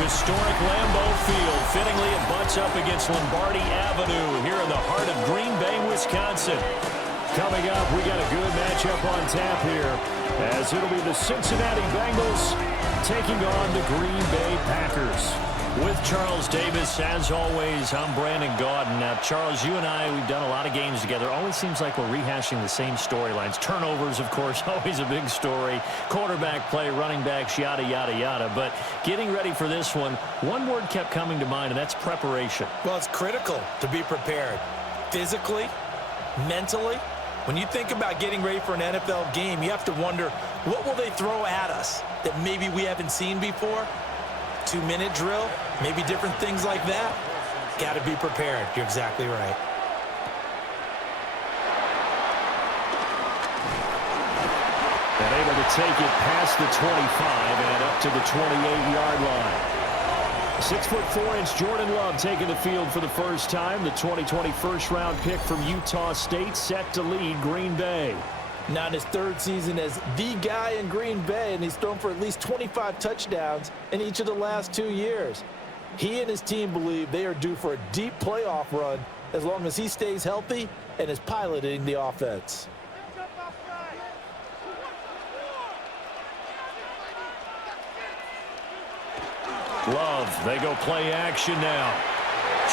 Historic Lambeau Field. Fittingly, it butts up against Lombardi Avenue here in the heart of Green Bay, Wisconsin. Coming up, we got a good matchup on tap here, as it'll be the Cincinnati Bengals taking on the Green Bay Packers. With Charles Davis, as always, I'm Brandon Gaudin. Now, Charles, you and I, we've done a lot of games together. Always seems like we're rehashing the same storylines. Turnovers, of course, always a big story. Quarterback play, running backs, yada, yada, yada. But getting ready for this one word kept coming to mind, and that's preparation. Well, it's critical to be prepared. Physically, mentally. When you think about getting ready for an NFL game, you have to wonder, what will they throw at us that maybe we haven't seen before? 2-minute drill, maybe different things like that. Got to be prepared. You're exactly right. And able to take it past the 25 and up to the 28-yard line. 6'4" Jordan Love taking the field for the first time. The 2020 first-round pick from Utah State set to lead Green Bay. Now in his third season as the guy in Green Bay, and he's thrown for at least 25 touchdowns in each of the last 2 years. He and his team believe they are due for a deep playoff run as long as he stays healthy and is piloting the offense. Love, they go play action now.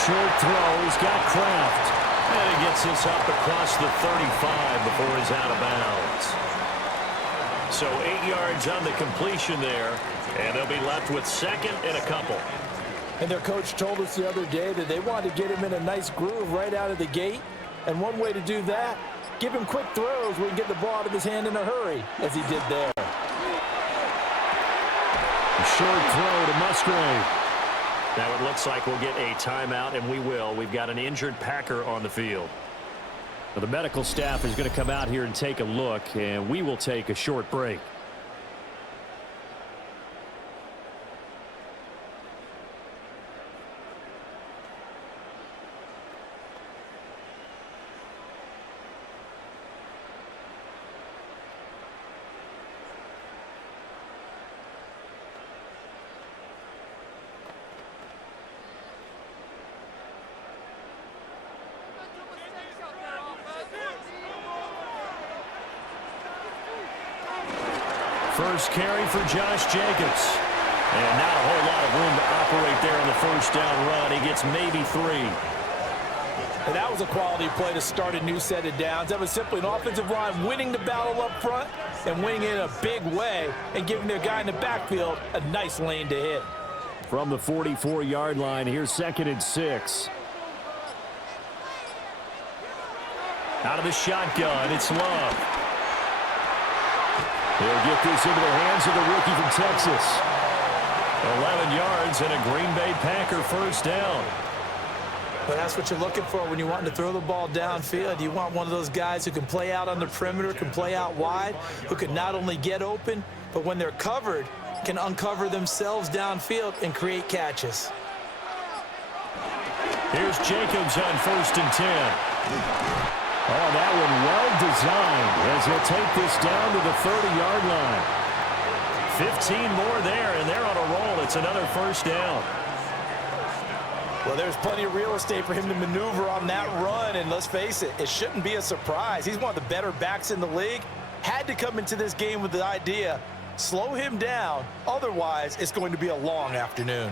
Short throw, he's got Kraft. And he gets this up across the 35 before he's out of bounds. So 8 yards on the completion there, and they'll be left with second and a couple. And their coach told us the other day that they wanted to get him in a nice groove right out of the gate. And one way to do that, give him quick throws where he can get the ball out of his hand in a hurry, as he did there. A short throw to Musgrave. Now it looks like we'll get a timeout, and we will. We've got an injured Packer on the field. Now the medical staff is going to come out here and take a look, and we will take a short break. First carry for Josh Jacobs. And not a whole lot of room to operate there on the first down run. He gets maybe 3. And that was a quality play to start a new set of downs. That was simply an offensive line winning the battle up front and winning it in a big way and giving their guy in the backfield a nice lane to hit. From the 44-yard line, here's 2nd and 6. Out of the shotgun, it's Love. He'll get this into the hands of the rookie from Texas. 11 yards and a Green Bay Packer first down. But that's what you're looking for when you want to throw the ball downfield. You want one of those guys who can play out on the perimeter, can play out wide, who can not only get open, but when they're covered, can uncover themselves downfield and create catches. Here's Jacobs on 1st and 10. Oh, that one well designed as he'll take this down to the 30-yard line. 15 more there, and they're on a roll. It's another first down. Well, there's plenty of real estate for him to maneuver on that run, and let's face it, it shouldn't be a surprise. He's one of the better backs in the league. Had to come into this game with the idea, slow him down, otherwise it's going to be a long afternoon.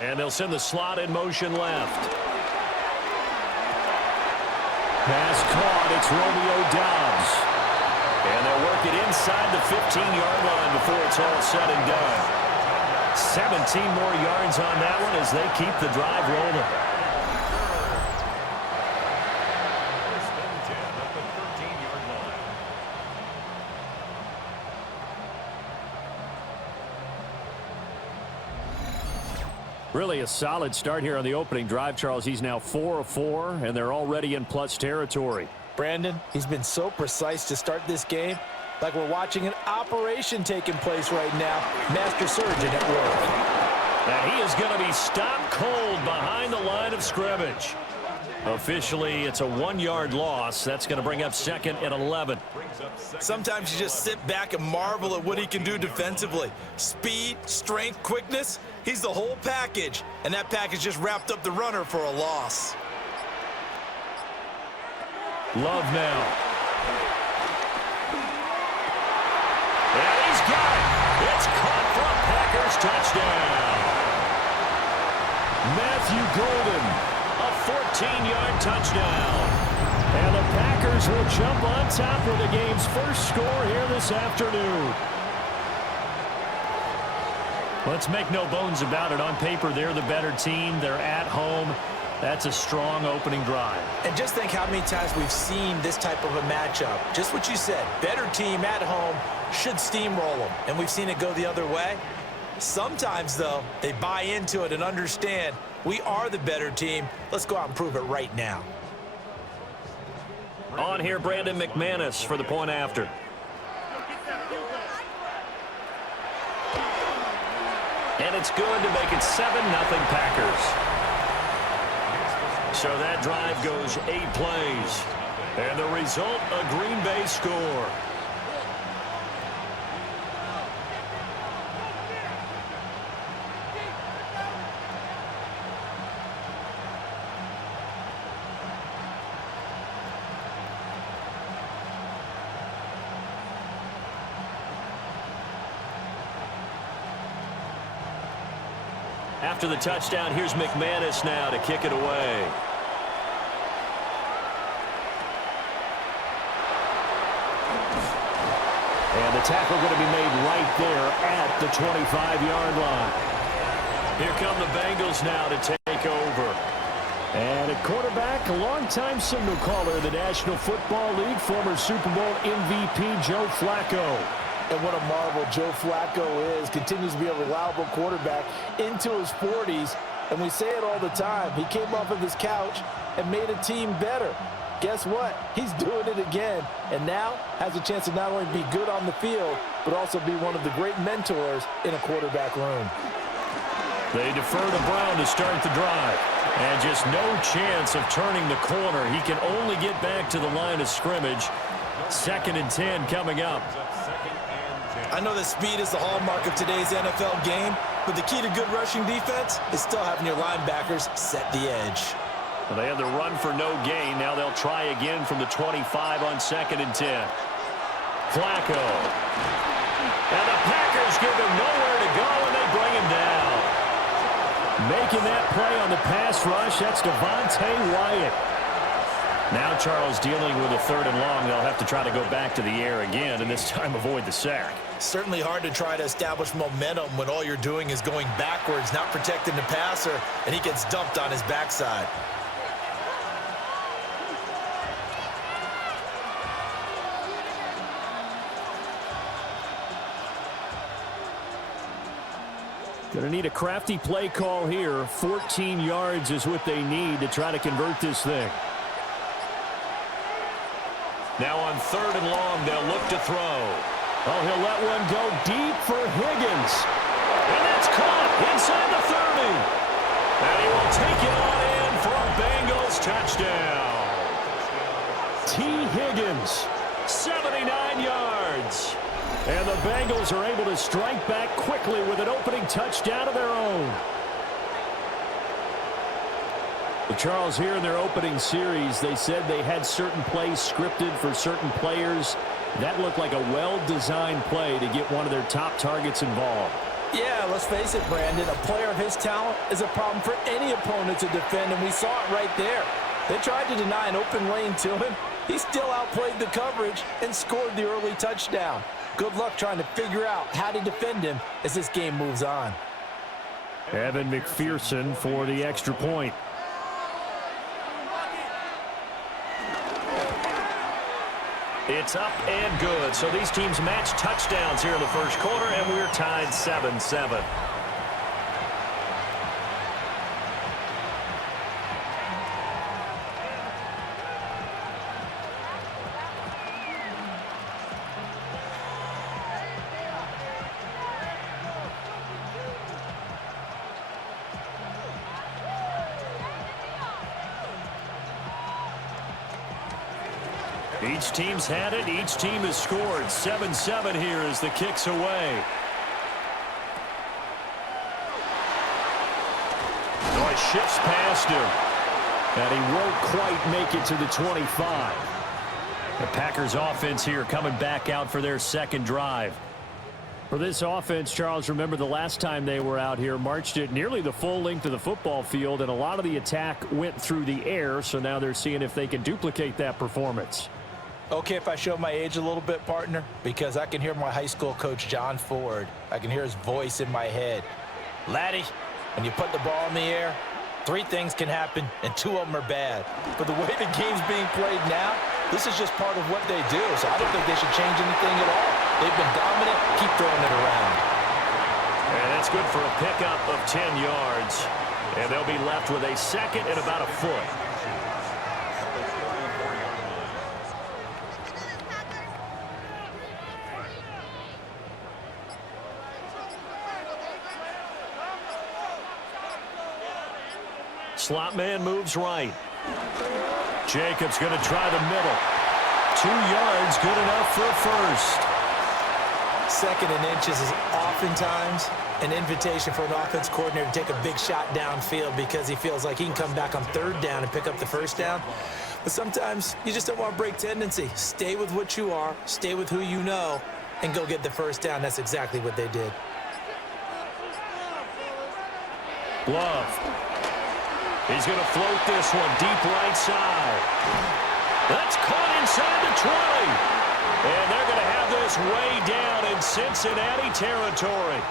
And they'll send the slot in motion left. Pass caught. It's Romeo Doubs. And they'll work it inside the 15-yard line before it's all said and done. 17 more yards on that one as they keep the drive rolling. Really a solid start here on the opening drive, Charles. He's now 4 of 4, and they're already in plus territory. Brandon, he's been so precise to start this game, like we're watching an operation taking place right now. Master surgeon at work. And he is going to be stopped cold behind the line of scrimmage. Officially, it's a 1-yard loss. That's going to bring up 2nd and 11. Sometimes you just sit back and marvel at what he can do defensively. Speed, strength, quickness, he's the whole package. And that package just wrapped up the runner for a loss. Love now. And he's got it. It's caught for a Packers touchdown. Matthew Golden, a 14-yard touchdown. And the Packers will jump on top of the game's first score here this afternoon. Let's make no bones about it. On paper, they're the better team. They're at home. That's a strong opening drive. And just think how many times we've seen this type of a matchup. Just what you said, better team at home should steamroll them. And we've seen it go the other way. Sometimes, though, they buy into it and understand we are the better team. Let's go out and prove it right now. On here, Brandon McManus for the point after. And it's good to make it 7-0 Packers. So that drive goes 8 plays. And the result, a Green Bay score. After the touchdown, here's McManus now to kick it away. And the tackle going to be made right there at the 25-yard line. Here come the Bengals now to take over. And at quarterback, a long-time signal caller in the National Football League, former Super Bowl MVP Joe Flacco. And what a marvel Joe Flacco is. Continues to be a reliable quarterback into his 40s. And we say it all the time. He came off of his couch and made a team better. Guess what? He's doing it again. And now has a chance to not only be good on the field, but also be one of the great mentors in a quarterback room. They defer to Brown to start the drive. And just no chance of turning the corner. He can only get back to the line of scrimmage. 2nd and 10 coming up. I know that speed is the hallmark of today's NFL game, but the key to good rushing defense is still having your linebackers set the edge. Well, they had the run for no gain. Now they'll try again from the 25 on 2nd and 10. Flacco. And the Packers give him nowhere to go, and they bring him down. Making that play on the pass rush, that's Devontae Wyatt. Now Charles dealing with a 3rd and long. They'll have to try to go back to the air again, and this time avoid the sack. Certainly hard to try to establish momentum when all you're doing is going backwards, not protecting the passer, and he gets dumped on his backside. Going to need a crafty play call here. 14 yards is what they need to try to convert this thing. Now on 3rd and long, they'll look to throw. Oh, he'll let one go deep for Higgins. And that's caught inside the 30. And he will take it on in for a Bengals touchdown. T. Higgins, 79 yards. And the Bengals are able to strike back quickly with an opening touchdown of their own. Charles, here in their opening series, they said they had certain plays scripted for certain players. That looked like a well-designed play to get one of their top targets involved. Yeah, let's face it, Brandon. A player of his talent is a problem for any opponent to defend, and we saw it right there. They tried to deny an open lane to him. He still outplayed the coverage and scored the early touchdown. Good luck trying to figure out how to defend him as this game moves on. Evan McPherson for the extra point. It's up and good. So these teams match touchdowns here in the first quarter, and we're tied 7-7. Each team's had it. Each team has scored. 7-7 here as the kick's away. Oh, he shifts past him. And he won't quite make it to the 25. The Packers offense here coming back out for their second drive. For this offense, Charles, remember the last time they were out here, marched it nearly the full length of the football field, and a lot of the attack went through the air, so now they're seeing if they can duplicate that performance. Okay, if I show my age a little bit, partner, because I can hear my high school coach, John Ford. I can hear his voice in my head. Laddie, when you put the ball in the air, 3 things can happen, and 2 of them are bad. But the way the game's being played now, this is just part of what they do, so I don't think they should change anything at all. They've been dominant. Keep throwing it around. And that's good for a pickup of 10 yards. And they'll be left with a second and about a foot. Slot man moves right. Jacobs going to try the middle. 2 yards, good enough for a first. Second and inches is oftentimes an invitation for an offense coordinator to take a big shot downfield because he feels like he can come back on 3rd down and pick up the first down. But sometimes you just don't want to break tendency. Stay with what you are, stay with who you know, and go get the first down. That's exactly what they did. Love. He's going to float this one deep right side. That's caught inside the 20. And they're going to have this way down in Cincinnati territory.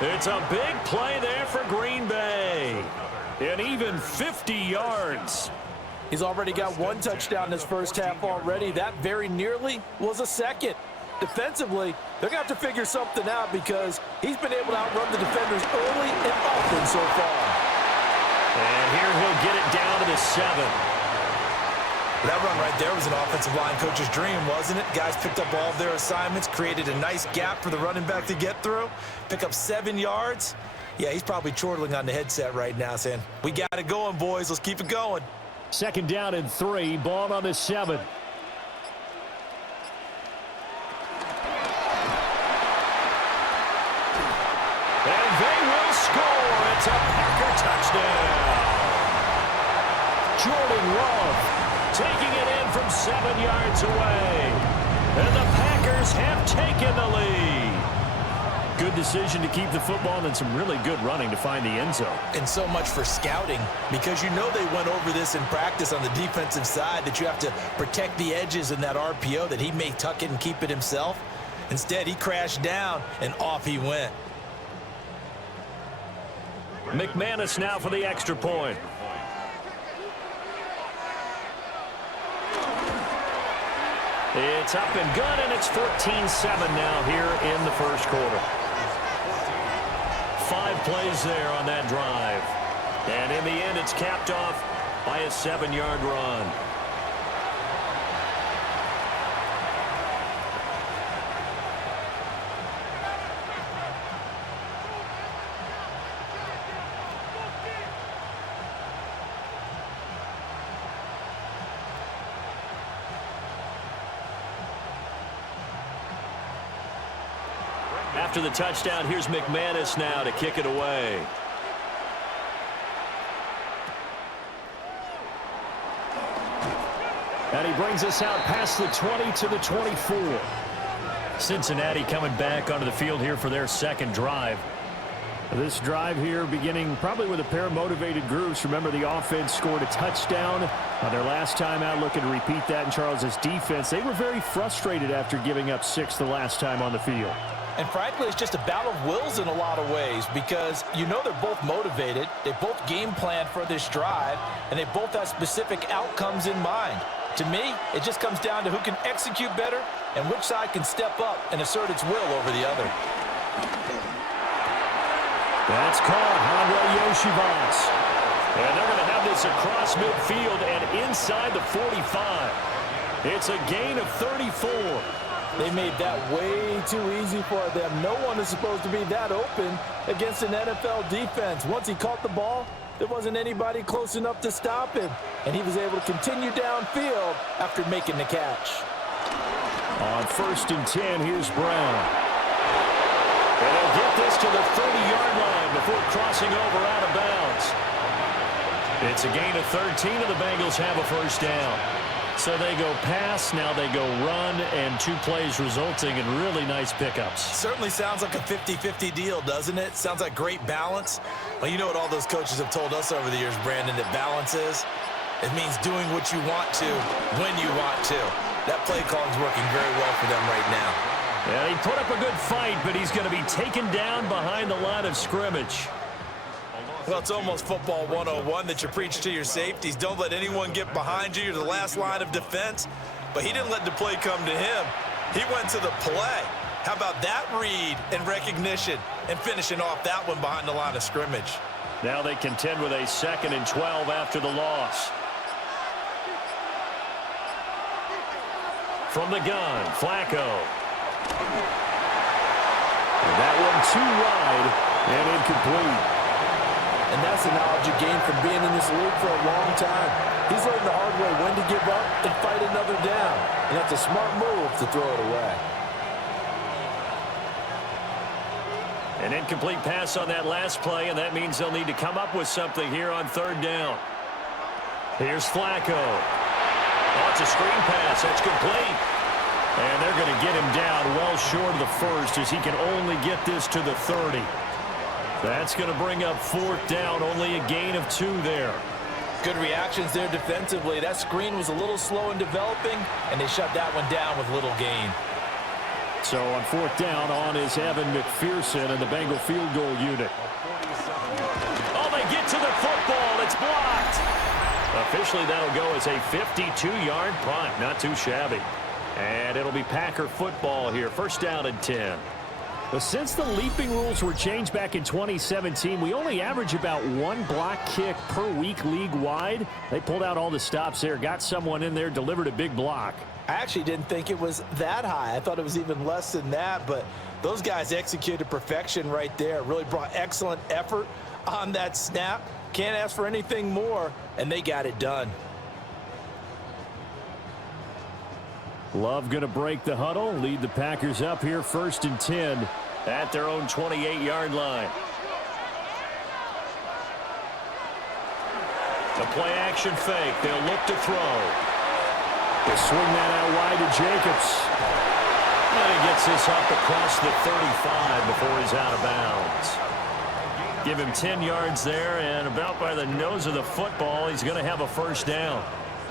It's a big play there for Green Bay. And even 50 yards. He's already got 1 touchdown this first half already. That very nearly was a second. Defensively, they're going to have to figure something out because he's been able to outrun the defenders early and often so far. And here he'll get it down to the 7. That run right there was an offensive line coach's dream, wasn't it? Guys picked up all of their assignments, created a nice gap for the running back to get through, pick up 7 yards. Yeah, he's probably chortling on the headset right now saying, we got it going, boys. Let's keep it going. Second down and 3, ball on the 7. And they will score. It's a Packer touchdown. Jordan Love taking it in from 7 yards away. And the Packers have taken the lead. Good decision to keep the football and some really good running to find the end zone. And so much for scouting, because you know they went over this in practice on the defensive side, that you have to protect the edges in that RPO, that he may tuck it and keep it himself. Instead, he crashed down, and off he went. McManus now for the extra point. It's up and good, and it's 14-7 now here in the first quarter. 5 plays there on that drive. And in the end, it's capped off by a 7-yard run. After the touchdown, here's McManus now to kick it away. And he brings us out past the 20 to the 24. Cincinnati coming back onto the field here for their second drive. This drive here beginning probably with a pair of motivated groups. Remember, the offense scored a touchdown on their last time out, looking to repeat that in Charles's defense. They were very frustrated after giving up 6 the last time on the field. And frankly, it's just a battle of wills in a lot of ways because you know they're both motivated, they both game plan for this drive, and they both have specific outcomes in mind. To me, it just comes down to who can execute better and which side can step up and assert its will over the other. That's caught, Andre Yoshivas. And they're going to have this across midfield and inside the 45. It's a gain of 34. They made that way too easy for them. No one is supposed to be that open against an NFL defense. Once he caught the ball, There wasn't anybody close enough to stop him, and he was able to continue downfield after making the catch. On 1st and 10, here's Brown. And he'll get this to the 30-yard line before crossing over out of bounds. It's a gain of 13, and the Bengals have a first down. So they go pass, now they go run, and 2 plays resulting in really nice pickups. Certainly sounds like a 50-50 deal, doesn't it? Sounds like great balance. Well, you know what all those coaches have told us over the years, Brandon, that balance is? It means doing what you want to when you want to. That play calling's working very well for them right now. Yeah, he put up a good fight, but he's going to be taken down behind the line of scrimmage. Well, it's almost football 101 that you preach to your safeties. Don't let anyone get behind you. You're the last line of defense. But he didn't let the play come to him. He went to the play. How about that read and recognition and finishing off that one behind the line of scrimmage? Now they contend with a 2nd and 12 after the loss. From the gun, Flacco. And that one too wide and incomplete. And that's the knowledge you gain from being in this league for a long time. He's learned the hard way when to give up and fight another down. And that's a smart move to throw it away. An incomplete pass on that last play, and that means they'll need to come up with something here on 3rd down. Here's Flacco. Oh, it's a screen pass. That's complete. And they're going to get him down well short of the first as he can only get this to the 30. That's going to bring up 4th down, only a gain of 2 there. Good reactions there defensively. That screen was a little slow in developing, and they shut that one down with little gain. So on 4th down, on is Evan McPherson and the Bengal field goal unit. Oh, they get to the football. It's blocked. Officially, that'll go as a 52-yard punt. Not too shabby. And it'll be Packer football here. 1st down and 10. But since the leaping rules were changed back in 2017, we only average about 1 block kick per week league-wide. They pulled out all the stops there, got someone in there, delivered a big block. I actually didn't think it was that high. I thought it was even less than that, but those guys executed perfection right there. Really brought excellent effort on that snap. Can't ask for anything more, and they got it done. Love going to break the huddle, lead the Packers up here 1st and 10 at their own 28-yard line. The play action fake. They'll look to throw. They swing that out wide to Jacobs. And he gets this up across the 35 before he's out of bounds. Give him 10 yards there, and about by the nose of the football, he's going to have a 1st down.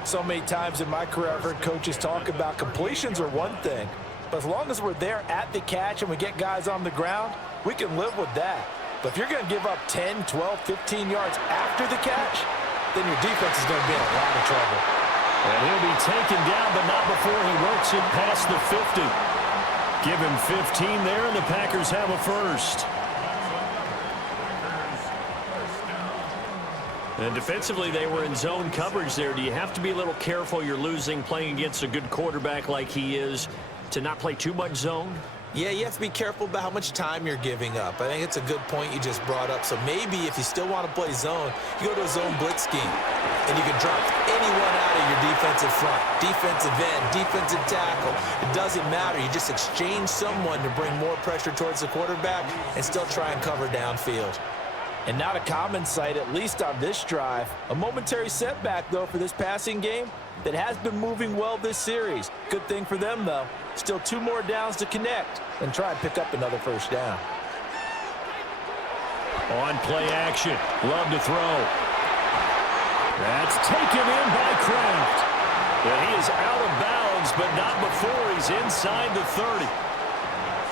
So many times in my career, I've heard coaches talk about completions are one thing, but as long as we're there at the catch and we get guys on the ground, we can live with that. But if you're going to give up 10, 12, 15 yards after the catch, then your defense is going to be in a lot of trouble. And he'll be taken down, but not before he works it past the 50. Give him 15 there, and the Packers have a 1st. And defensively, they were in zone coverage there. Do you have to be a little careful? You're losing, playing against a good quarterback like he is, to not play too much zone? Yeah, you have to be careful about how much time you're giving up. I think it's a good point you just brought up. So maybe if you still want to play zone, you go to a zone blitz scheme, and you can drop anyone out of your defensive front, defensive end, defensive tackle. It doesn't matter. You just exchange someone to bring more pressure towards the quarterback and still try and cover downfield. And not a common sight, at least on this drive. A momentary setback, though, for this passing game that has been moving well this series. Good thing for them, though. Still 2 more downs to connect and try and pick up another 1st down. On play action. Love to throw. That's taken in by Kraft. And he is out of bounds, but not before he's inside the 30.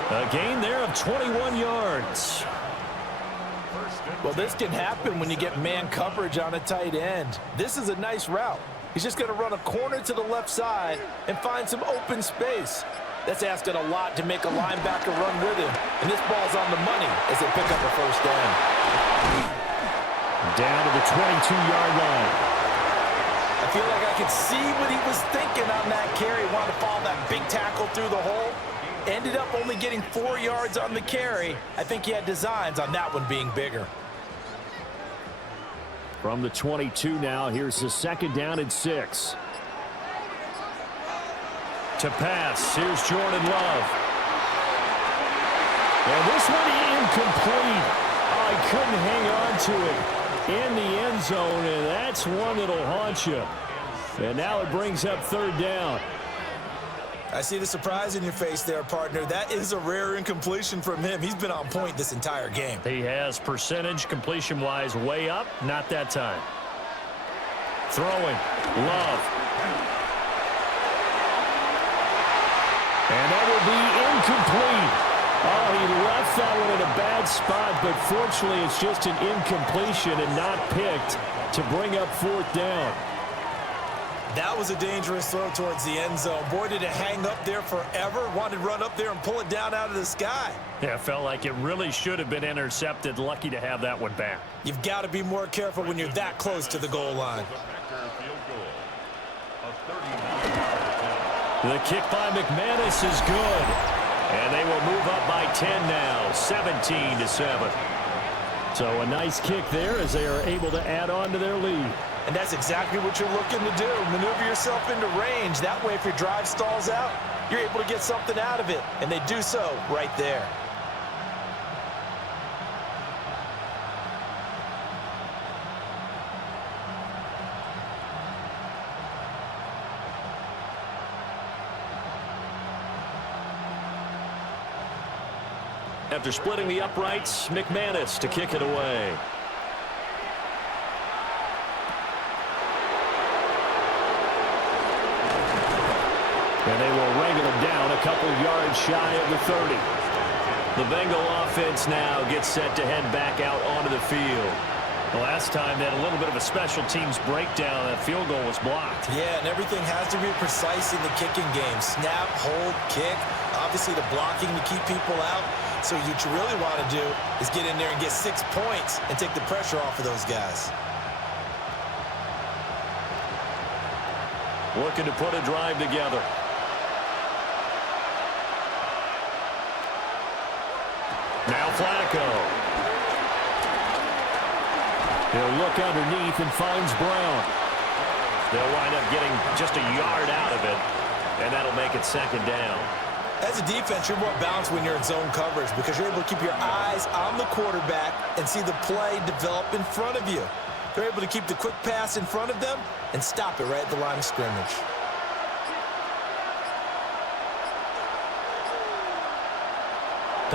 A gain there of 21 yards. Well, this can happen when you get man coverage on a tight end. This is a nice route. He's just going to run a corner to the left side and find some open space. That's asking a lot to make a linebacker run with him. And this ball's on the money as they pick up a 1st down. Down to the 22-yard line. I feel like I could see what he was thinking on that carry. Wanted to follow that big tackle through the hole. Ended up only getting 4 yards on the carry. I think he had designs on that one being bigger. From the 22 now, here's the 2nd down and 6. To pass, here's Jordan Love. And this one incomplete. Oh, he couldn't hang on to it in the end zone, and that's one that'll haunt you. And now it brings up 3rd down. I see the surprise in your face there, partner. That is a rare incompletion from him. He's been on point this entire game. He has percentage completion-wise way up. Not that time. Throwing. Love. And that will be incomplete. Oh, he left that one in a bad spot, but fortunately it's just an incompletion and not picked to bring up 4th down. That was a dangerous throw towards the end zone. Boy, did it hang up there forever. Wanted to run up there and pull it down out of the sky. Yeah, it felt like it really should have been intercepted. Lucky to have that one back. You've got to be more careful when you're that close to the goal line. The kick by McManus is good. And they will move up by 10 now, 17-7. So a nice kick there as they are able to add on to their lead. And that's exactly what you're looking to do. Maneuver yourself into range. That way, if your drive stalls out, you're able to get something out of it. And they do so right there. After splitting the uprights, McManus to kick it away. And they will wrangle him down a couple yards shy of the 30. The Bengal offense now gets set to head back out onto the field. The last time they had a little bit of a special teams breakdown. That field goal was blocked. Yeah, and everything has to be precise in the kicking game. Snap, hold, kick. Obviously the blocking to keep people out. So what you really want to do is get in there and get 6 points and take the pressure off of those guys. Looking to put a drive together. Now Flacco. He'll look underneath and finds Brown. They'll wind up getting just a yard out of it, and that'll make it 2nd down. As a defense, you're more balanced when you're in zone coverage because you're able to keep your eyes on the quarterback and see the play develop in front of you. They're able to keep the quick pass in front of them and stop it right at the line of scrimmage.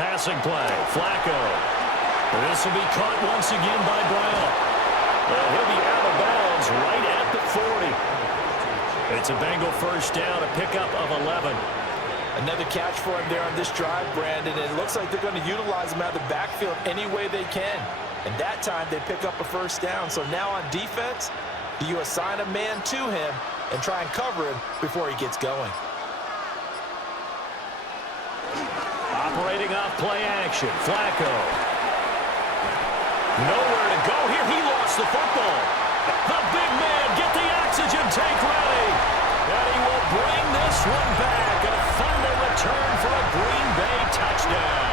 Passing play, Flacco. This will be caught once again by Brown. He'll be out of bounds right at the 40. It's a Bengal 1st down, a pickup of 11. Another catch for him there on this drive, Brandon. And it looks like they're going to utilize him out of the backfield any way they can. And that time they pick up a 1st down. So now on defense, do you assign a man to him and try and cover him before he gets going? Operating off play action, Flacco. Nowhere to go here. He lost the football. The big man, get the oxygen tank ready. And he will bring this one back. A fumble return for a Green Bay touchdown.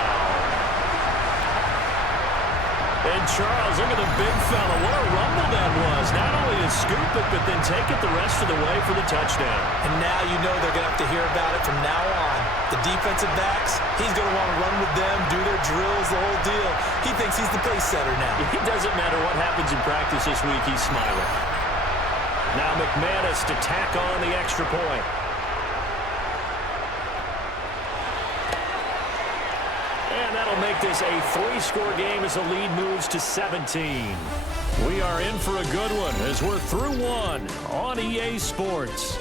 And Charles, look at the big fella. What a rumble that was. Not only to scoop it, but then take it the rest of the way for the touchdown. And now you know they're going to have to hear about it from now on. The defensive backs, he's going to want to run with them, do their drills, the whole deal. He thinks he's the pace setter now. It doesn't matter what happens in practice this week, he's smiling. Now McManus to tack on the extra point. And that'll make this a 3-score game as the lead moves to 17. We are in for a good one as we're through one on EA Sports.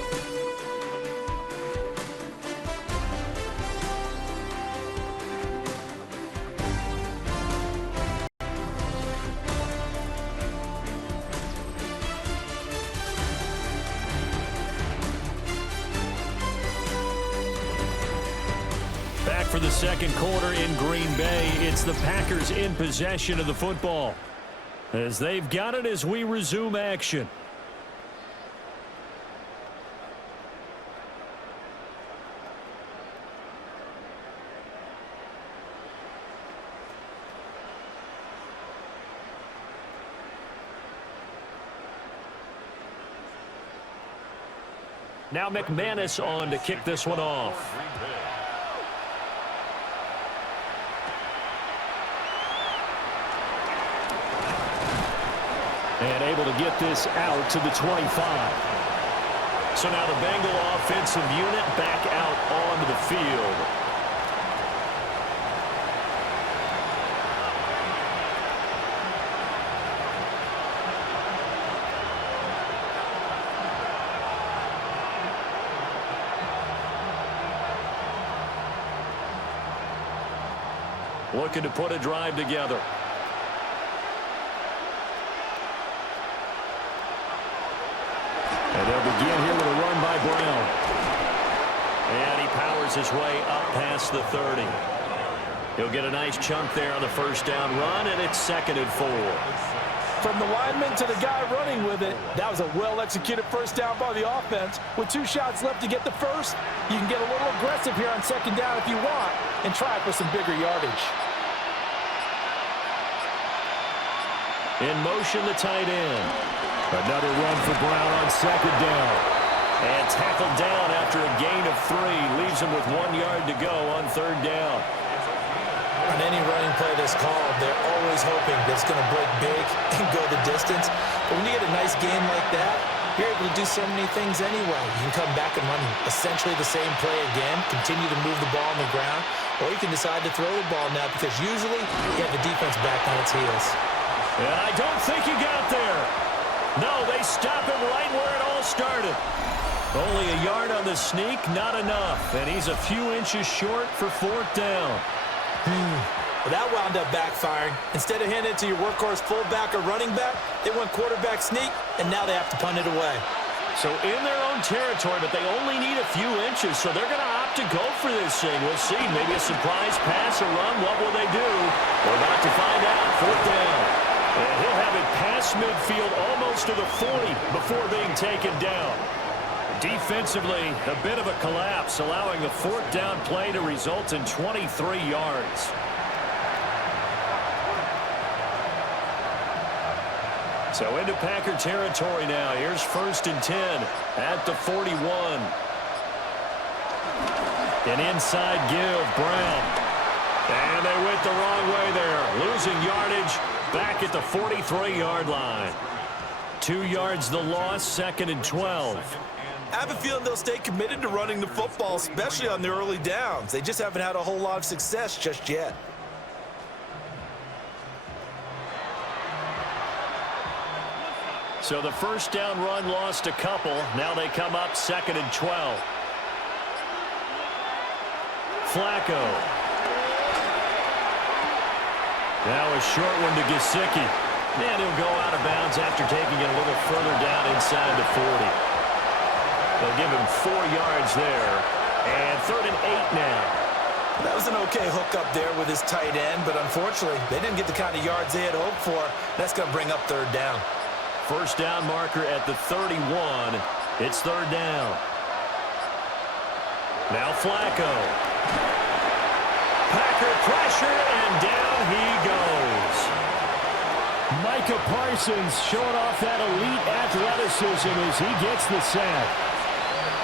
For the 2nd quarter in Green Bay, it's the Packers in possession of the football as they've got it as we resume action. Now McManus on to kick this one off. And able to get this out to the 25. So now the Bengal offensive unit back out onto the field. Looking to put a drive together. And they'll begin here with a run by Brown. And he powers his way up past the 30. He'll get a nice chunk there on the first down run, and it's 2nd and 4. From the lineman to the guy running with it, that was a well-executed first down by the offense. With 2 shots left to get the first, you can get a little aggressive here on 2nd down if you want and try for some bigger yardage. In motion, the tight end. Another run for Brown on 2nd down. And tackled down after a gain of 3. Leaves him with 1 yard to go on 3rd down. On any running play that's called, they're always hoping that it's going to break big and go the distance. But when you get a nice game like that, you're able to do so many things anyway. You can come back and run essentially the same play again, continue to move the ball on the ground, or you can decide to throw the ball now because usually you have the defense back on its heels. And I don't think he got there. No, they stop him right where it all started. Only a yard on the sneak, not enough. And he's a few inches short for 4th down. Well, that wound up backfiring. Instead of handing it to your workhorse fullback or running back, they went quarterback sneak, and now they have to punt it away. So in their own territory, but they only need a few inches, so they're going to opt to go for this thing. We'll see. Maybe a surprise pass or run. What will they do? We're about to find out. 4th down. And he'll have it past midfield almost to the 40 before being taken down. Defensively, a bit of a collapse, allowing the 4th down play to result in 23 yards. So into Packer territory now. Here's 1st and 10 at the 41. An inside give, Brown. And they went the wrong way there, losing yardage back at the 43-yard line. 2 yards the loss, 2nd and 12. I have a feeling they'll stay committed to running the football, especially on the early downs. They just haven't had a whole lot of success just yet. So the first down run lost a couple. Now they come up 2nd and 12. Flacco. Now a short one to Gesicki. And he'll go out of bounds after taking it a little further down inside the 40. They'll give him 4 yards there. And 3rd and 8 now. That was an okay hook up there with his tight end, but unfortunately, they didn't get the kind of yards they had hoped for. That's going to bring up 3rd down. First down marker at the 31. It's 3rd down. Now Flacco. Packer pressure, and down he goes. Micah Parsons showing off that elite athleticism as he gets the sack.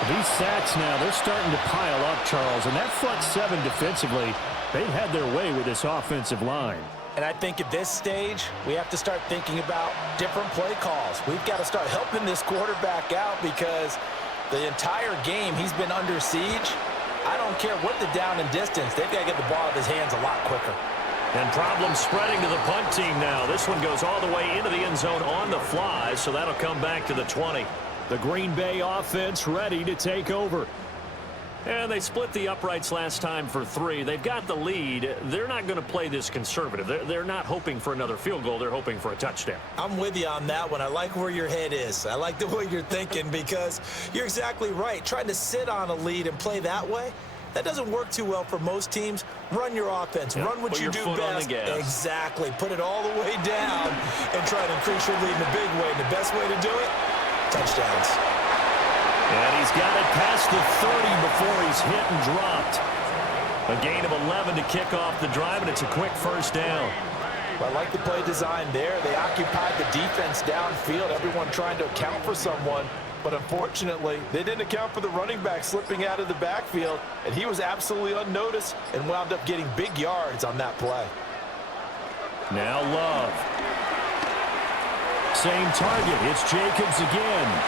These sacks now, they're starting to pile up, Charles, and that front 7 defensively, they've had their way with this offensive line. And I think at this stage, we have to start thinking about different play calls. We've got to start helping this quarterback out because the entire game he's been under siege. I don't care what the down and distance. They've got to get the ball out of his hands a lot quicker. And problems spreading to the punt team now. This one goes all the way into the end zone on the fly, so that'll come back to the 20. The Green Bay offense ready to take over. And they split the uprights last time for 3. They've got the lead. They're not going to play this conservative. They're not hoping for another field goal. They're hoping for a touchdown. I'm with you on that one. I like where your head is. I like the way you're thinking because you're exactly right. Trying to sit on a lead and play that way, that doesn't work too well for most teams. Run your offense. Yep. Run what Put you your do foot best. on the gas. Exactly. Put it all the way down and try to increase your lead in a big way. And the best way to do it, touchdowns. And he's got it past the 30 before he's hit and dropped. A gain of 11 to kick off the drive, and it's a quick first down. Well, I like the play design there. They occupied the defense downfield, everyone trying to account for someone. But unfortunately, they didn't account for the running back slipping out of the backfield, and he was absolutely unnoticed and wound up getting big yards on that play. Now Love. Same target. It's Jacobs again.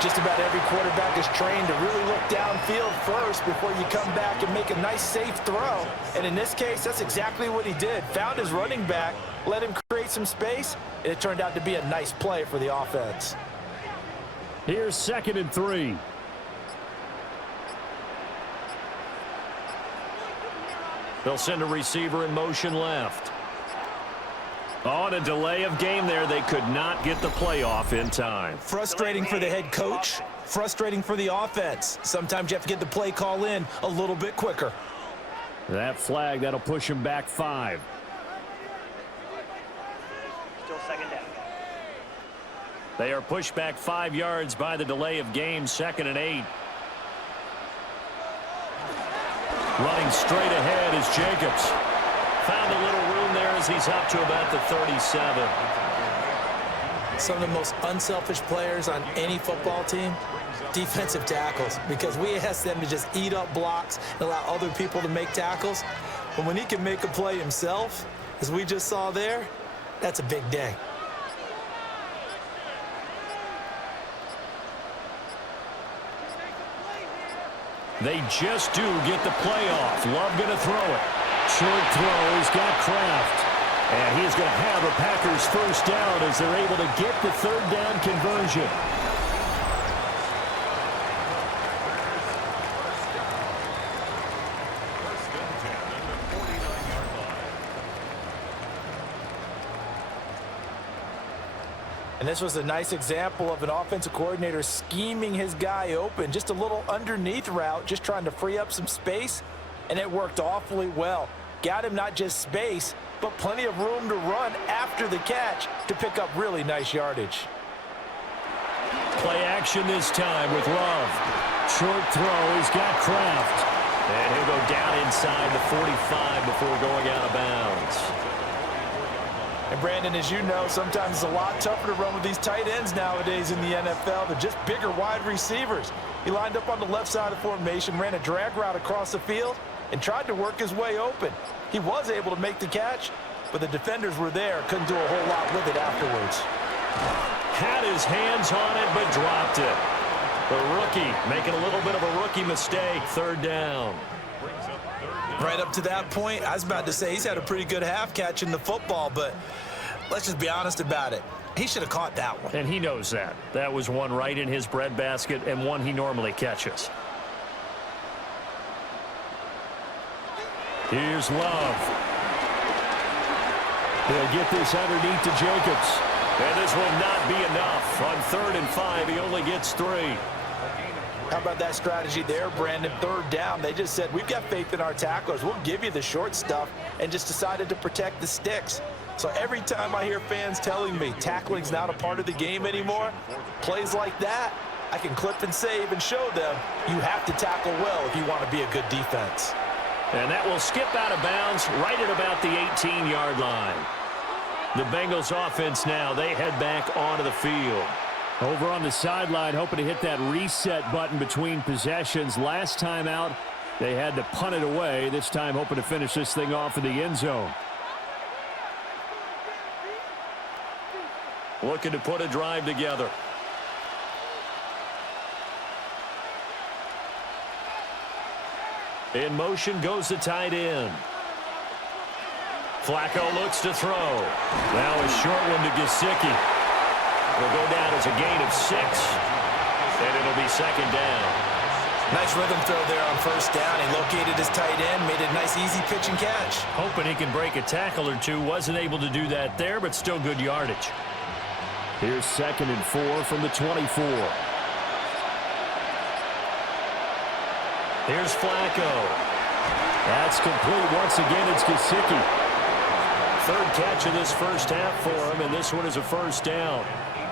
Just about every quarterback is trained to really look downfield first before you come back and make a nice, safe throw. And in this case, that's exactly what he did. Found his running back, let him create some space, and it turned out to be a nice play for the offense. Here's 2nd and 3. They'll send a receiver in motion left. On a delay of game there, they could not get the play off in time. Frustrating for the head coach, frustrating for the offense. Sometimes you have to get the play call in a little bit quicker. That flag, that'll push him back 5. Still 2nd down. They are pushed back 5 yards by the delay of game, 2nd and 8. Running straight ahead is Jacobs. Found a little room there as he's up to about the 37. Some of the most unselfish players on any football team, defensive tackles, because we ask them to just eat up blocks and allow other people to make tackles. But when he can make a play himself, as we just saw there, that's a big day. They just do get the play off. Love going to throw it. Short throw. He's got Kraft. And he's going to have a Packers first down as they're able to get the 3rd down conversion. And this was a nice example of an offensive coordinator scheming his guy open. Just a little underneath route, just trying to free up some space, and it worked awfully well. Got him not just space, but plenty of room to run after the catch to pick up really nice yardage. Play action this time with Love. Short throw. He's got Kraft. And he'll go down inside the 45 before going out of bounds. And Brandon, as you know, sometimes it's a lot tougher to run with these tight ends nowadays in the NFL. They're just bigger wide receivers. He lined up on the left side of the formation, ran a drag route across the field, and tried to work his way open. He was able to make the catch, but the defenders were there, couldn't do a whole lot with it afterwards. Had his hands on it, but dropped it. The rookie making a little bit of a rookie mistake. 3rd down. Right up to that point, I was about to say he's had a pretty good half catching the football, but let's just be honest about it. He should have caught that one. And he knows that. That was one right in his breadbasket and one he normally catches. Here's Love. He'll get this underneath to Jacobs. And this will not be enough. On 3rd and 5, he only gets 3. How about that strategy there, Brandon? 3rd down, they just said, we've got faith in our tacklers. We'll give you the short stuff, and just decided to protect the sticks. So every time I hear fans telling me tackling's not a part of the game anymore, plays like that, I can clip and save and show them you have to tackle well if you want to be a good defense. And that will skip out of bounds right at about the 18-yard line. The Bengals offense now, they head back onto the field. Over on the sideline, hoping to hit that reset button between possessions. Last time out, they had to punt it away. This time, hoping to finish this thing off in the end zone. Looking to put a drive together. In motion goes the tight end. Flacco looks to throw. Now a short one to Gesicki. Will go down as a gain of 6, and it'll be 2nd down. Nice rhythm throw there on 1st down. He located his tight end, made a nice easy pitch and catch. Hoping he can break a tackle or two. Wasn't able to do that there, but still good yardage. Here's 2nd and 4 from the 24. Here's Flacco. That's complete. Once again, it's Gesicki. 3rd catch of this first half for him, and this one is a 1st down.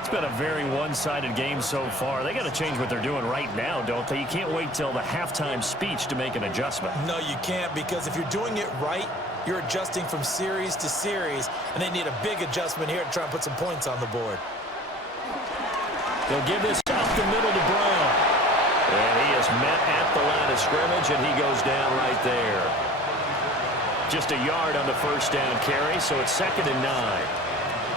It's been a very one-sided game so far. They got to change what they're doing right now, don't they? You can't wait till the halftime speech to make an adjustment. No, you can't, because if you're doing it right, you're adjusting from series to series, and they need a big adjustment here to try and put some points on the board. They'll give this up the middle to Brown. And he is met at the line of scrimmage, and he goes down right there. Just a yard on the first down carry, so it's 2nd and 9.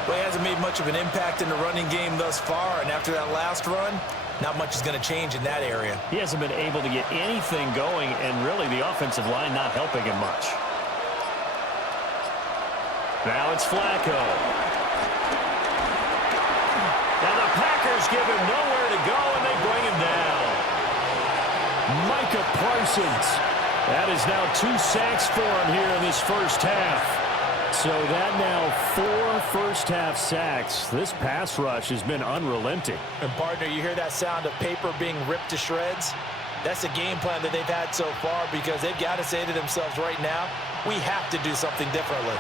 Well, he hasn't made much of an impact in the running game thus far, and after that last run, not much is going to change in that area. He hasn't been able to get anything going, and really the offensive line not helping him much. Now it's Flacco. Now the Packers give him nowhere to go, and they bring him down. Micah Parsons. That is now 2 sacks for him here in this first half. So that now 4 first-half sacks. This pass rush has been unrelenting. And, partner, you hear that sound of paper being ripped to shreds? That's the game plan that they've had so far, because they've got to say to themselves right now, we have to do something differently.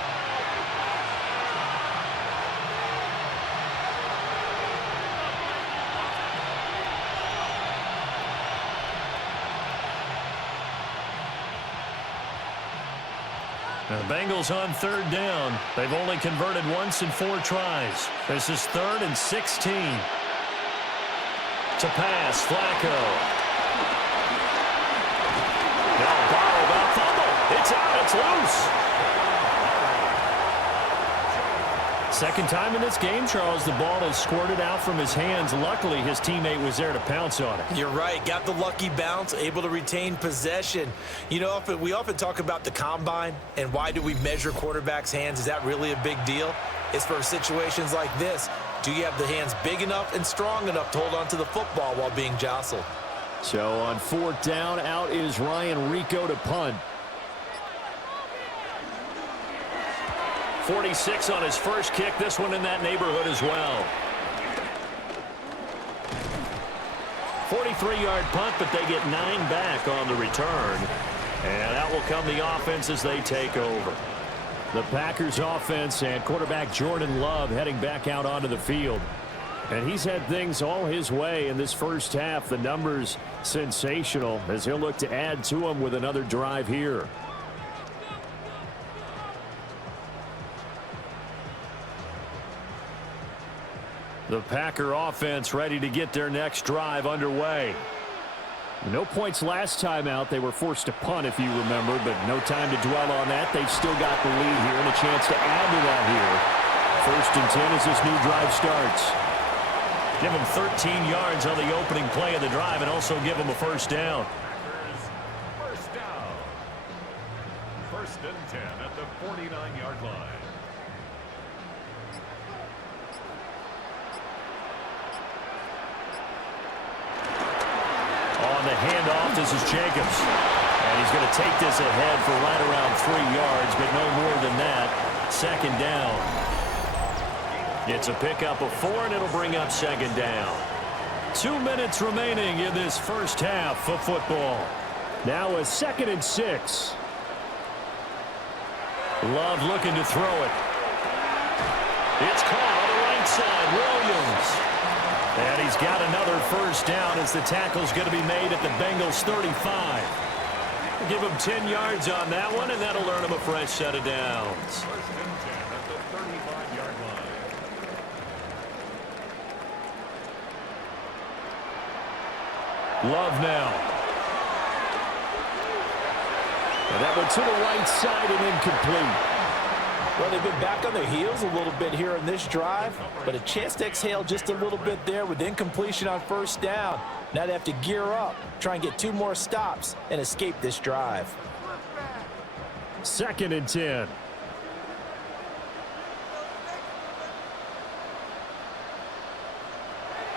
Now the Bengals on 3rd down. They've only converted once in 4 tries. This is 3rd and 16. To pass, Flacco. Now bottled up, fumble. It's out, it's loose. Second time in this game, Charles, the ball has squirted out from his hands. Luckily, his teammate was there to pounce on it. You're right. Got the lucky bounce, able to retain possession. You know, we often talk about the combine and why do we measure quarterbacks' hands. Is that really a big deal? It's for situations like this. Do you have the hands big enough and strong enough to hold on to the football while being jostled? So on 4th down, out is Ryan Rico to punt. 46 on his first kick. This one in that neighborhood as well. 43-yard punt, but they get 9 back on the return. And that will come the offense as they take over. The Packers offense and quarterback Jordan Love heading back out onto the field. And he's had things all his way in this first half. The numbers sensational as he'll look to add to them with another drive here. The Packer offense ready to get their next drive underway. No points last time out. They were forced to punt, if you remember, but no time to dwell on that. They've still got the lead here and a chance to add to that here. 1st and 10 as this new drive starts. Give them 13 yards on the opening play of the drive and also give them a first down. First down. 1st and 10 at the 49-yard line. On the handoff, this is Jacobs. And he's going to take this ahead for right around 3 yards, but no more than that. 2nd down. It's a pickup of 4, and it'll bring up 2nd down. 2 minutes remaining in this first half of football. Now a 2nd and 6. Love looking to throw it. It's caught on the right side. Williams. And he's got another first down as the tackle's going to be made at the Bengals 35. Give him 10 yards on that one, and that'll earn him a fresh set of downs. 1st and 10 at the 35-yard line. Love now. And that one to the right side and incomplete. Well, they've been back on their heels a little bit here in this drive, but a chance to exhale just a little bit there with incompletion on 1st down. Now they have to gear up, try and get 2 more stops, and escape this drive. 2nd and 10.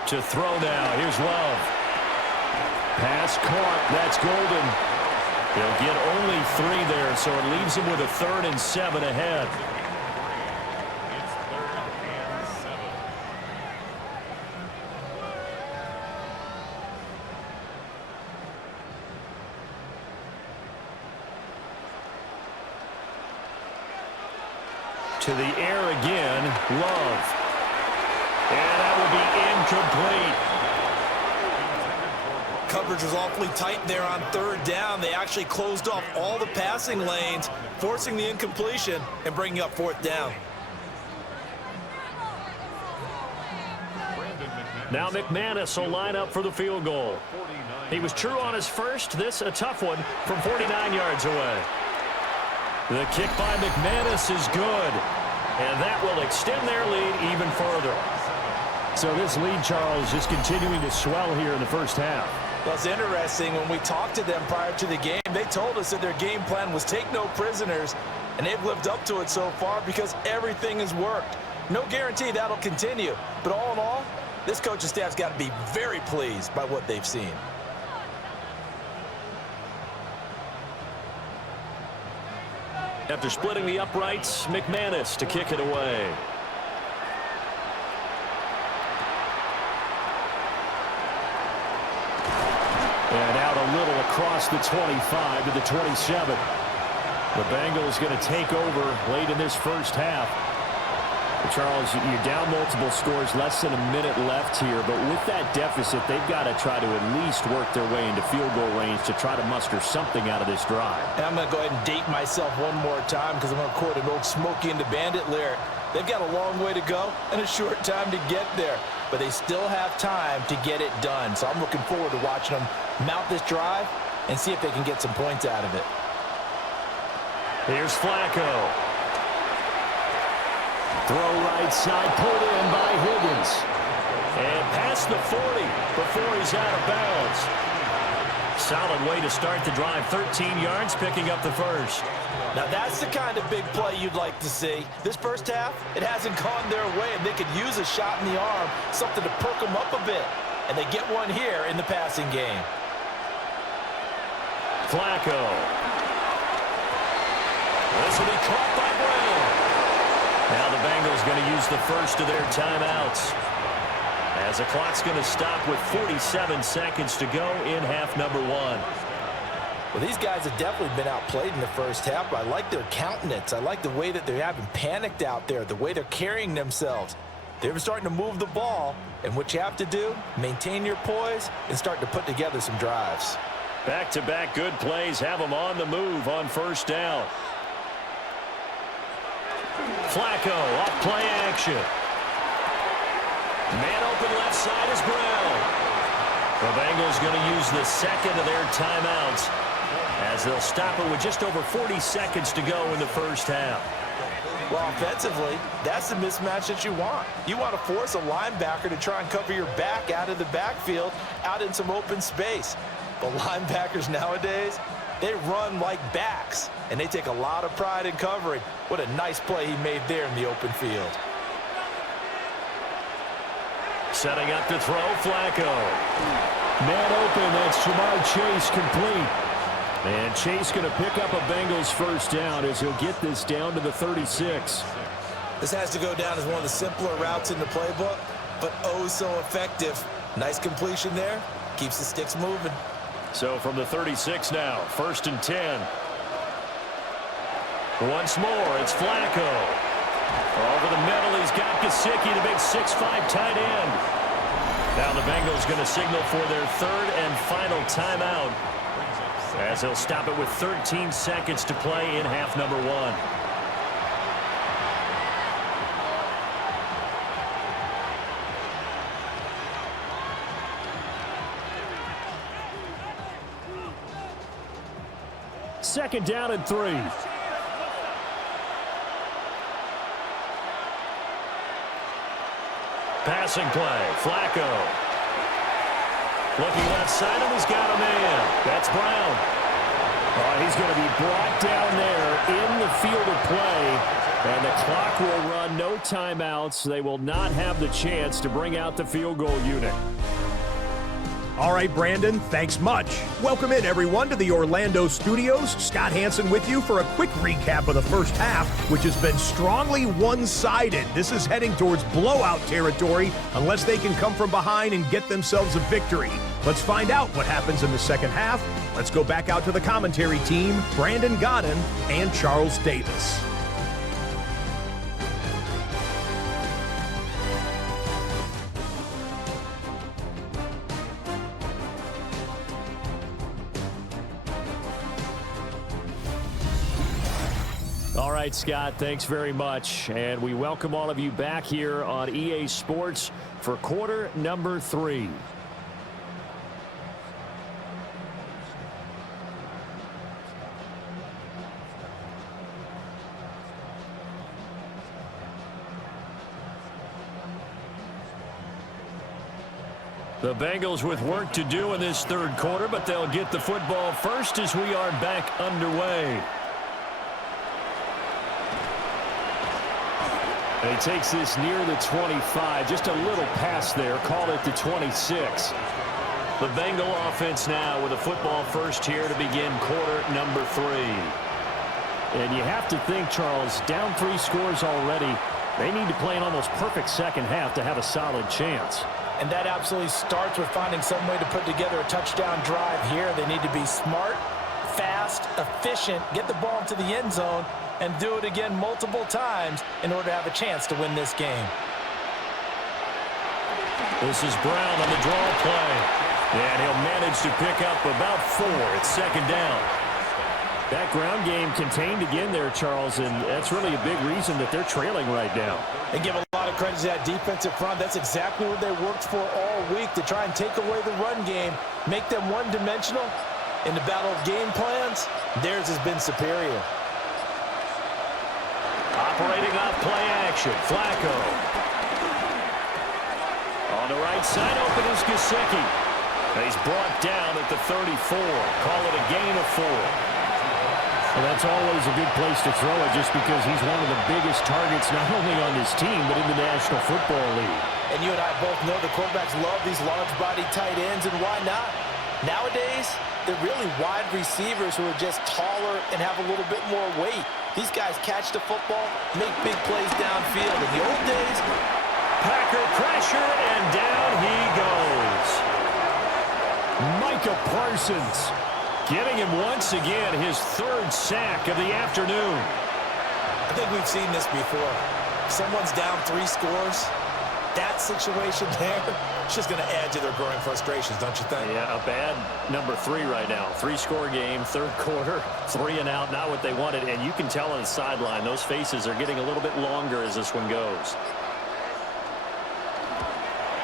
To throw now. Here's Love. Pass caught. That's Golden. They'll get only 3 there, so it leaves them with a 3rd and 7 ahead. It's 3rd and 7. To the air again, Love. And that will be incomplete. Coverage was awfully tight there on 3rd down. They actually closed off all the passing lanes, forcing the incompletion and bringing up 4th down. Brandon McMahon. Now McManus will line up for the field goal. He was true on his first. This a tough one from 49 yards away. The kick by McManus is good. And that will extend their lead even further. So this lead, Charles, just continuing to swell here in the first half. Well, it's interesting. When we talked to them prior to the game, they told us that their game plan was take no prisoners, and they've lived up to it so far because everything has worked. No guarantee that'll continue, but all in all, this coaching staff's got to be very pleased by what they've seen. After splitting the uprights, McManus to kick it away. And out a little across the 25 to the 27. The Bengals going to take over late in this first half. Charles, you're down multiple scores, less than a minute left here, but with that deficit, they've got to try to at least work their way into field goal range to try to muster something out of this drive. And I'm going to go ahead and date myself one more time because I'm going to quote an old Smokey and the Bandit lyric. They've got a long way to go and a short time to get there, but they still have time to get it done. So I'm looking forward to watching them mount this drive and see if they can get some points out of it. Here's Flacco. Throw right side, pulled in by Higgins. And past the 40 before he's out of bounds. Solid way to start the drive. 13 yards, picking up the first. Now that's the kind of big play you'd like to see. This first half, it hasn't gone their way, and they could use a shot in the arm, something to perk them up a bit. And they get one here in the passing game. Flacco. This will be caught by Brown. Now the Bengals going to use the first of their timeouts, as the clock's going to stop with 47 seconds to go in half number one. Well, these guys have definitely been outplayed in the first half, but I like their countenance. I like the way that they're having panicked out there, the way they're carrying themselves. They're starting to move the ball, and what you have to do, maintain your poise and start to put together some drives. Back-to-back good plays have them on the move on first down. Flacco, off play action. Man open left side is Brown. The Bengals going to use the second of their timeouts as they'll stop it with just over 40 seconds to go in the first half. Well, offensively, that's the mismatch that you want. You want to force a linebacker to try and cover your back out of the backfield, out in some open space. But linebackers nowadays, they run like backs, and they take a lot of pride in covering. What a nice play he made there in the open field. Setting up to throw, Flacco. Man open, that's Jamar Chase complete. And Chase going to pick up a Bengals first down as he'll get this down to the 36. This has to go down as one of the simpler routes in the playbook, but oh so effective. Nice completion there. Keeps the sticks moving. So from the 36 now, 1st and 10. Once more, it's Flacco. Over the middle, he's got Gesicki, the big 6'5" tight end. Now the Bengals going to signal for their third and final timeout, as they'll stop it with 13 seconds to play in half number one. Second down and 3. Passing play, Flacco. Looking left side, and he's got a man. That's Brown. He's going to be brought down there in the field of play, and the clock will run. No timeouts. They will not have the chance to bring out the field goal unit. All right, Brandon, thanks much. Welcome in, everyone, to the Orlando studios. Scott Hansen with you for a quick recap of the first half, which has been strongly one-sided. This is heading towards blowout territory unless they can come from behind and get themselves a victory. Let's find out what happens in the second half. Let's go back out to the commentary team, Brandon Godden and Charles Davis. right, Scott, thanks very much. And we welcome all of you back here on EA Sports for quarter number 3. The Bengals with work to do in this third quarter, but they'll get the football first as we are back underway. And he takes this near the 25, just a little pass there, call it the 26. The Bengal offense now with a football first here to begin quarter number 3. And you have to think, Charles, down 3 scores already. They need to play an almost perfect second half to have a solid chance. And that absolutely starts with finding some way to put together a touchdown drive here. They need to be smart, fast, efficient, get the ball into the end zone, and do it again multiple times in order to have a chance to win this game. This is Brown on the draw play. And he'll manage to pick up about 4. It's second down. That ground game contained again there, Charles, and that's really a big reason that they're trailing right now. They give a lot of credit to that defensive front. That's exactly what they worked for all week, to try and take away the run game, make them one-dimensional. In the battle of game plans, theirs has been superior. Operating off play action, Flacco. On the right side, open is Gesicki. He's brought down at the 34. Call it a gain of 4. Well, that's always a good place to throw it, just because he's one of the biggest targets not only on his team but in the National Football League. And you and I both know the quarterbacks love these large-body tight ends, and why not? Nowadays, they're really wide receivers who are just taller and have a little bit more weight. These guys catch the football, make big plays downfield. In the old days, Packer pressure, and down he goes. Micah Parsons giving him once again his 3rd sack of the afternoon. I think we've seen this before. Someone's down 3 scores. That situation there, it's just going to add to their growing frustrations, don't you think? Yeah, a bad number 3 right now. 3-score game, third quarter, 3 and out, not what they wanted. And you can tell on the sideline, those faces are getting a little bit longer as this one goes.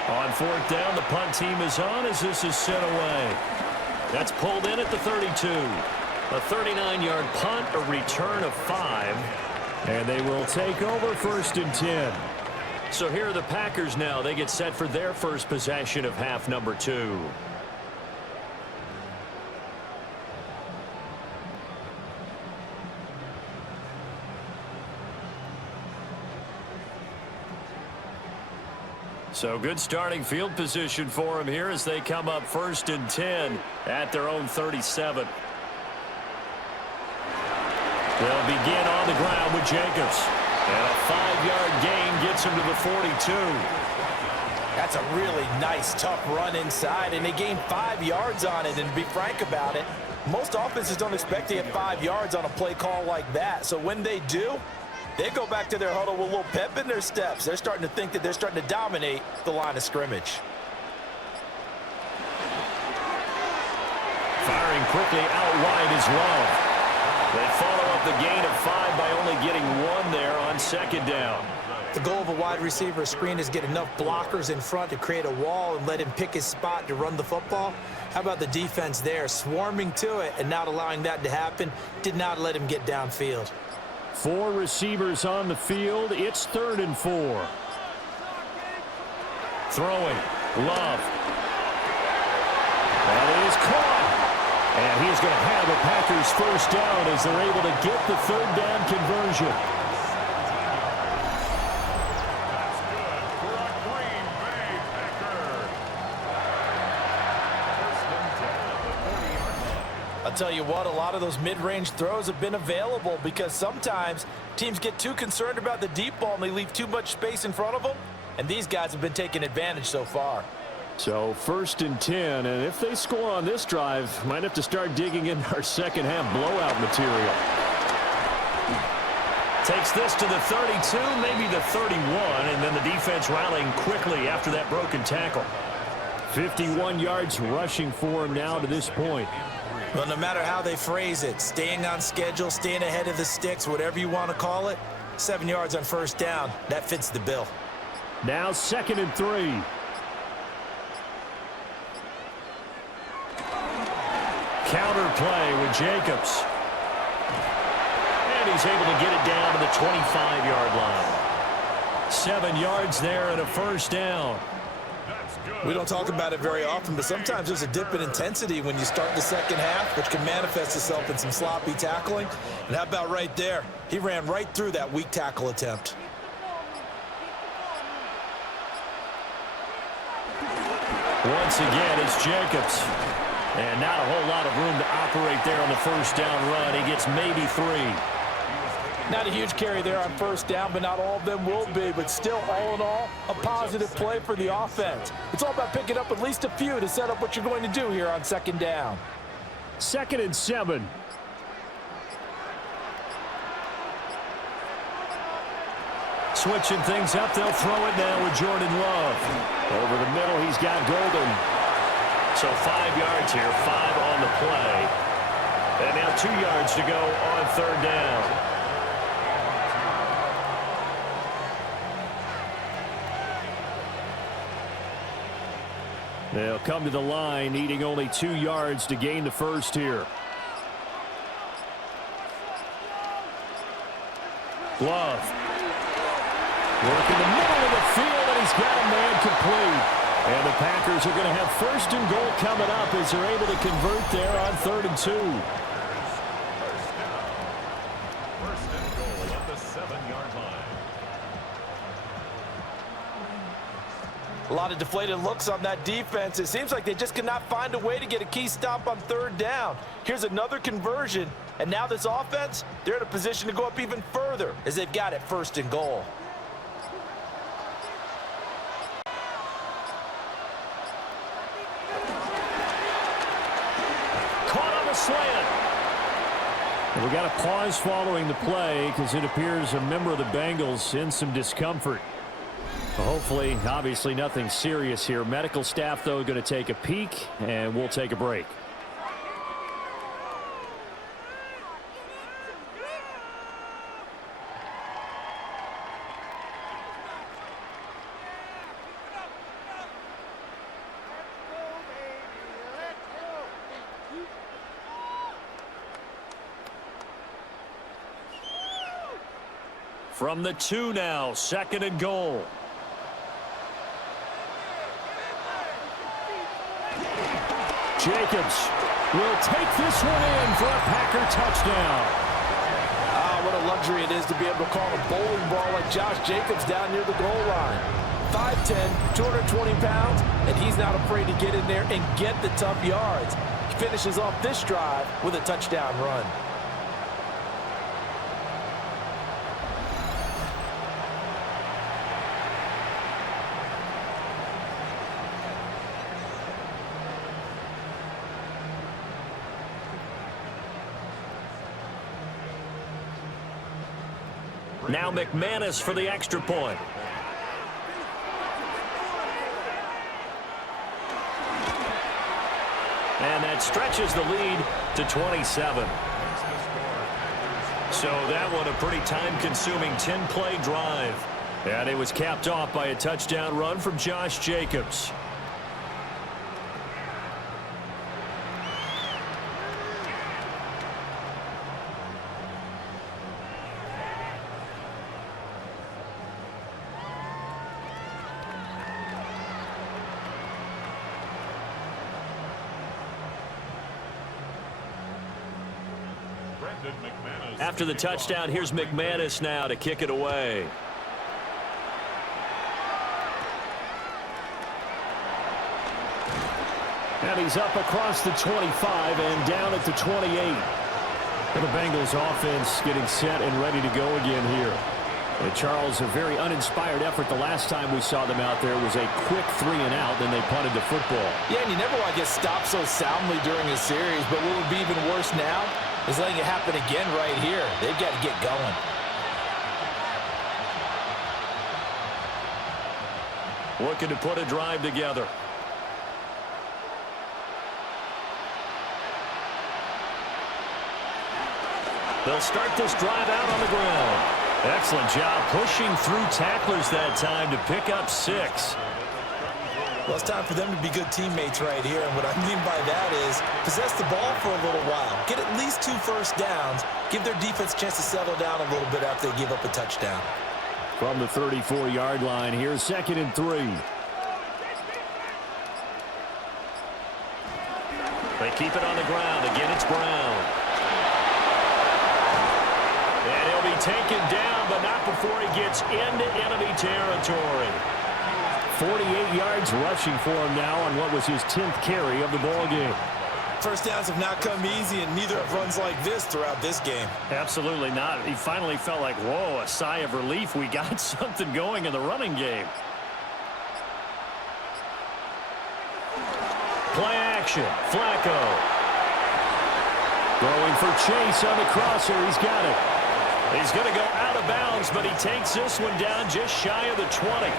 On 4th down, the punt team is on as this is sent away. That's pulled in at the 32. A 39-yard punt, a return of 5. And they will take over 1st and 10. So here are the Packers now. They get set for their first possession of half number 2. So good starting field position for them here as they come up 1st and 10 at their own 37. They'll begin on the ground with Jacobs. And a 5-yard gain gets him to the 42. That's a really nice, tough run inside, and they gained 5 yards on it. And to be frank about it, most offenses don't expect to get 5 yards on a play call like that. So when they do, they go back to their huddle with a little pep in their steps. They're starting to think that they're starting to dominate the line of scrimmage. Firing quickly out wide is Love. They follow up the gain of 5 by only getting 1 there on 2nd down. The goal of a wide receiver screen is get enough blockers in front to create a wall and let him pick his spot to run the football. How about the defense there, swarming to it and not allowing that to happen? Did not let him get downfield. 4 receivers on the field. It's 3rd and 4. Throwing. Love. That is caught. And he's going to have a Packers first down as they're able to get the 3rd down conversion. That's good for a Green Bay Packer. 1st and 10 at the 40-yard line. I'll tell you what, a lot of those mid-range throws have been available because sometimes teams get too concerned about the deep ball and they leave too much space in front of them. And these guys have been taking advantage so far. So 1st and 10, and if they score on this drive, might have to start digging in our second half blowout material. Takes this to the 32, maybe the 31, and then the defense rallying quickly after that broken tackle. 51 yards rushing for him now to this point. Well, no matter how they phrase it, staying on schedule, staying ahead of the sticks, whatever you want to call it, 7 yards on first down, that fits the bill. Now 2nd and 3. Counter play with Jacobs. And he's able to get it down to the 25-yard line. 7 yards there and a first down. We don't talk about it very often, but sometimes there's a dip in intensity when you start the second half, which can manifest itself in some sloppy tackling. And how about right there? He ran right through that weak tackle attempt. Once again, it's Jacobs. And not a whole lot of room to operate there on the first down run. He gets maybe 3. Not a huge carry there on first down, but not all of them will be. But still, all in all, a positive play for the offense. It's all about picking up at least a few to set up what you're going to do here on 2nd down. 2nd and 7. Switching things up, they'll throw it now with Jordan Love. Over the middle, he's got Golden. So 5 yards here, 5 on the play. And now 2 yards to go on 3rd down. They'll come to the line, needing only 2 yards to gain the first here. Love. Working the middle of the field, and he's got a man complete. And the Packers are going to have 1st and goal coming up as they're able to convert there on 3rd and 2. First and goal at the 7-yard line. A lot of deflated looks on that defense. It seems like they just cannot find a way to get a key stop on 3rd down. Here's another conversion, and now this offense, they're in a position to go up even further as they've got it 1st and goal. Caught on the slant. We got a pause following the play because it appears a member of the Bengals in some discomfort. Hopefully, obviously nothing serious here. Medical staff, though, going to take a peek, and we'll take a break. From the 2 now, 2nd and goal. Jacobs will take this one in for a Packer touchdown. Ah, what a luxury it is to be able to call a bowling ball like Josh Jacobs down near the goal line. 5'10", 220 pounds, and he's not afraid to get in there and get the tough yards. He finishes off this drive with a touchdown run. Now McManus for the extra point. And that stretches the lead to 27. So that one a pretty time-consuming 10-play drive. And it was capped off by a touchdown run from Josh Jacobs. After the touchdown, here's McManus now to kick it away. And he's up across the 25 and down at the 28. And the Bengals offense getting set and ready to go again here. And Charles, a very uninspired effort the last time we saw them out there was a quick 3-and-out, then they punted the football. Yeah, and you never want to get stopped so soundly during a series, but what would be even worse now is letting it happen again right here. They've got to get going. Looking to put a drive together. They'll start this drive out on the ground. Excellent job pushing through tacklers that time to pick up 6. Well, it's time for them to be good teammates right here. And what I mean by that is possess the ball for a little while. Get at least 2 first downs. Give their defense a chance to settle down a little bit after they give up a touchdown. From the 34-yard line, here's 2nd and 3. They keep it on the ground. Again, it's Brown. And he'll be taken down, but not before he gets into enemy territory. 48 yards rushing for him now on what was his 10th carry of the ball game. First downs have not come easy, and neither have runs like this throughout this game. Absolutely not. He finally felt like, whoa, a sigh of relief. We got something going in the running game. Play action. Flacco. Throwing for Chase on the crosser. He's got it. He's going to go out of bounds, but he takes this one down just shy of the 20.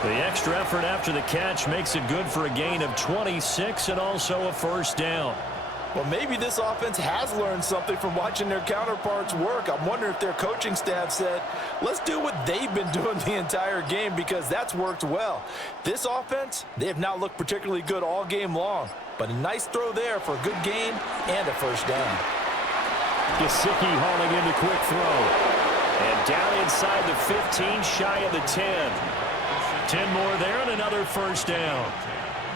The extra effort after the catch makes it good for a gain of 26 and also a first down. Well, maybe this offense has learned something from watching their counterparts work. I'm wondering if their coaching staff said, let's do what they've been doing the entire game, because that's worked well. This offense, they have not looked particularly good all game long, but a nice throw there for a good gain and a first down. Gesicki hauling in the quick throw. And down inside the 15, shy of the 10. 10 more there and another first down.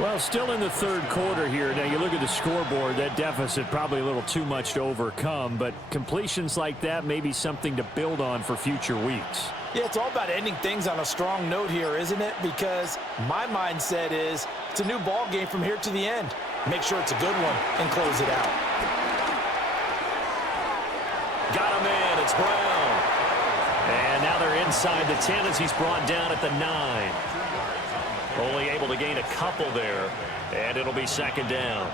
Well, still in the third quarter here. Now, you look at the scoreboard, that deficit probably a little too much to overcome, but completions like that may be something to build on for future weeks. Yeah, it's all about ending things on a strong note here, isn't it? Because my mindset is it's a new ball game from here to the end. Make sure it's a good one and close it out. Got him in. It's Brown. And now they're inside the 10 as he's brought down at the 9. Only able to gain a couple there, and it'll be second down.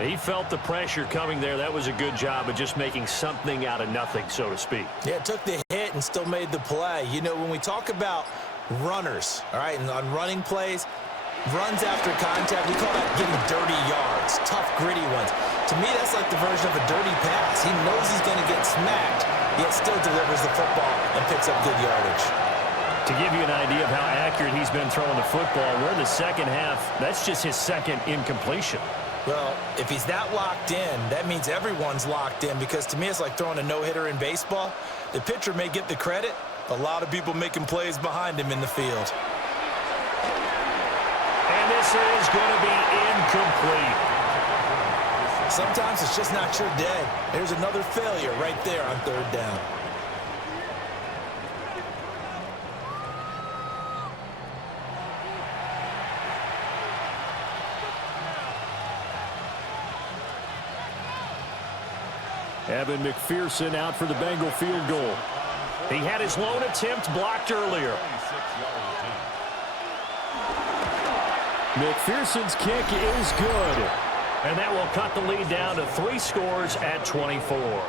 He felt the pressure coming there. That was a good job of just making something out of nothing, so to speak. Yeah, it took the hit and still made the play. You know, when we talk about runners, all right, and on running plays, runs after contact, we call that getting dirty yards, tough, gritty ones. To me, that's like the version of a dirty pass. He knows he's going to get smacked, yet still delivers the football and picks up good yardage. To give you an idea of how accurate he's been throwing the football, we're in the second half. That's just his second incompletion. Well, if he's that locked in, that means everyone's locked in, because to me it's like throwing a no-hitter in baseball. The pitcher may get the credit, a lot of people making plays behind him in the field. And this is going to be incomplete. Sometimes it's just not your day. There's another failure right there on third down. Evan McPherson out for the Bengal field goal. He had his lone attempt blocked earlier. McPherson's kick is good. And that will cut the lead down to 3 scores at 24.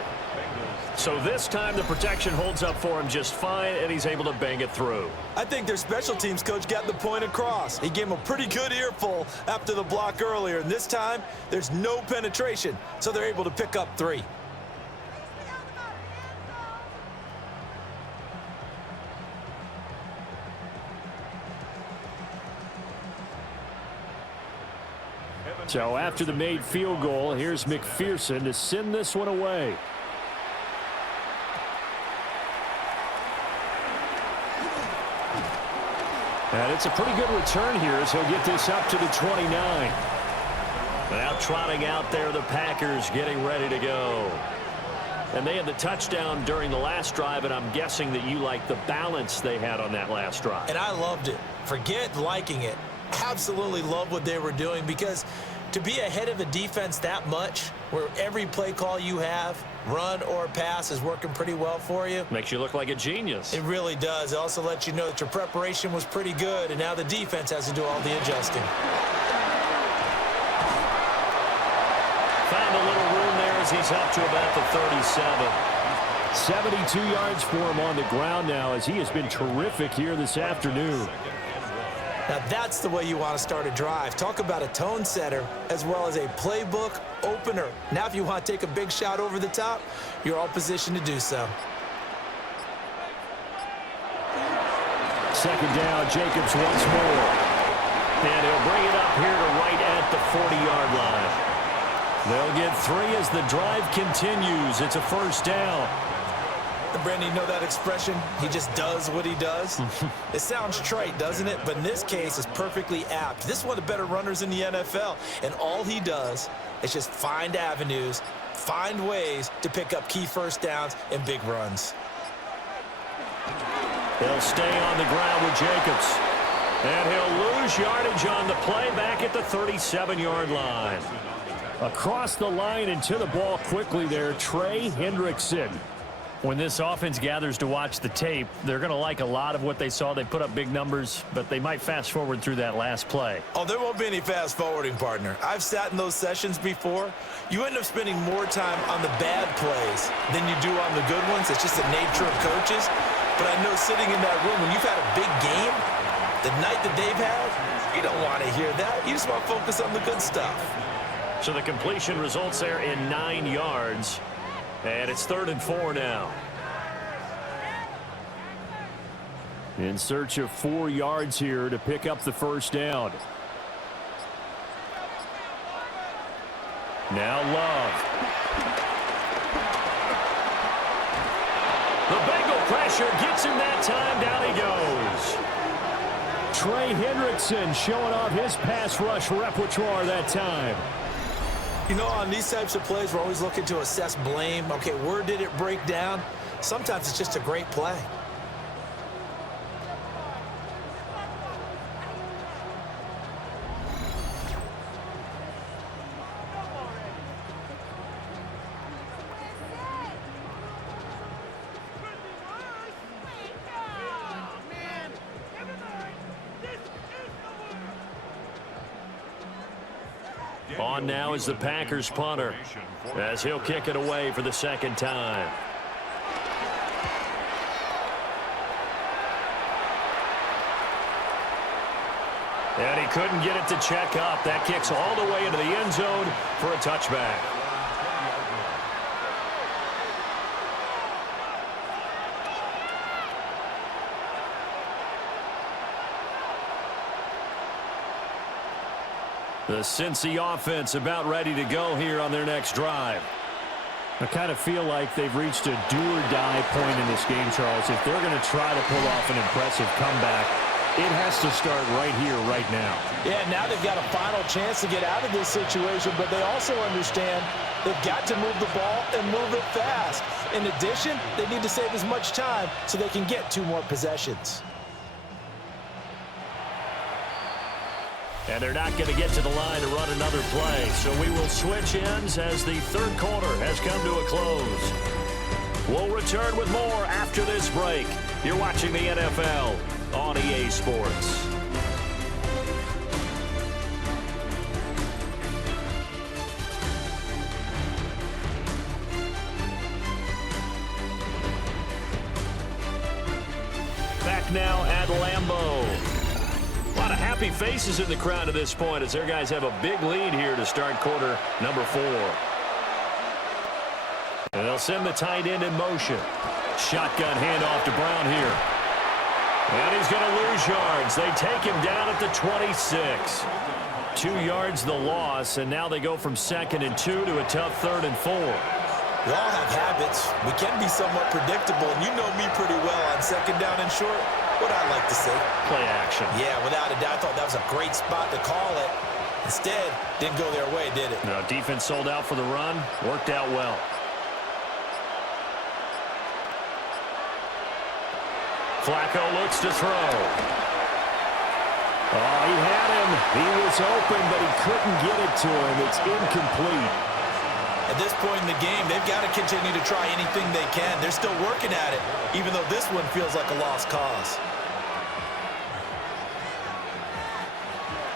So this time the protection holds up for him just fine, and he's able to bang it through. I think their special teams coach got the point across. He gave him a pretty good earful after the block earlier, and this time there's no penetration, so they're able to pick up 3. So after the made field goal, here's McPherson to send this one away. And it's a pretty good return here as he'll get this up to the 29. Now trotting out there, the Packers getting ready to go. And they had the touchdown during the last drive, and I'm guessing that you like the balance they had on that last drive. And I loved it. Forget liking it. Absolutely love what they were doing, because to be ahead of the defense that much, where every play call you have, run or pass, is working pretty well for you. Makes you look like a genius. It really does. It also lets you know that your preparation was pretty good, and now the defense has to do all the adjusting. Found a little room there as he's up to about the 37. 72 yards for him on the ground now, as he has been terrific here this afternoon. Now that's the way you want to start a drive. Talk about a tone setter as well as a playbook opener. Now if you want to take a big shot over the top, you're all positioned to do so. Second down, Jacobs once more. And he'll bring it up here to right at the 40-yard line. They'll get 3 as the drive continues. It's a first down. Brandon, you know that expression? He just does what he does? It sounds trite, doesn't it? But in this case, it's perfectly apt. This is one of the better runners in the NFL, and all he does is just find avenues, find ways to pick up key first downs and big runs. They'll stay on the ground with Jacobs. And he'll lose yardage on the play back at the 37-yard line. Across the line and to the ball quickly there, Trey Hendrickson. When this offense gathers to watch the tape, they're going to like a lot of what they saw. They put up big numbers, but they might fast forward through that last play. Oh, there won't be any fast forwarding, partner. I've sat in those sessions before. You end up spending more time on the bad plays than you do on the good ones. It's just the nature of coaches. But I know sitting in that room, when you've had a big game, the night that they've had, you don't want to hear that. You just want to focus on the good stuff. So the completion results there in 9 yards. And it's 3rd and 4 now. In search of 4 yards here to pick up the first down. Now Love. The Bengal pressure gets him that time. Down he goes. Trey Hendrickson showing off his pass rush repertoire that time. You know, on these types of plays, we're always looking to assess blame. Okay, where did it break down? Sometimes it's just a great play. On now is the Packers punter as he'll kick it away for the second time. And he couldn't get it to check up. That kicks all the way into the end zone for a touchback. The Cincy offense about ready to go here on their next drive. I kind of feel like they've reached a do-or-die point in this game, Charles. If they're going to try to pull off an impressive comeback, it has to start right here, right now. Yeah, now they've got a final chance to get out of this situation, but they also understand they've got to move the ball and move it fast. In addition, they need to save as much time so they can get 2 more possessions. And they're not going to get to the line to run another play. So we will switch ends as the third quarter has come to a close. We'll return with more after this break. You're watching the NFL on EA Sports. Back now at Lambeau. A lot of happy faces in the crowd at this point as their guys have a big lead here to start quarter number 4. And they'll send the tight end in motion. Shotgun handoff to Brown here. And he's going to lose yards. They take him down at the 26. 2 yards the loss, and now they go from 2nd and 2 to a tough 3rd and 4. We all have habits. We can be somewhat predictable, and you know me pretty well on 2nd down and short. What I like to say. Play action. Yeah, without a doubt, I thought that was a great spot to call it. Instead, didn't go their way, did it? No, defense sold out for the run. Worked out well. Flacco looks to throw. Oh, he had him. He was open, but he couldn't get it to him. It's incomplete. At this point in the game, they've got to continue to try anything they can. They're still working at it, even though this one feels like a lost cause.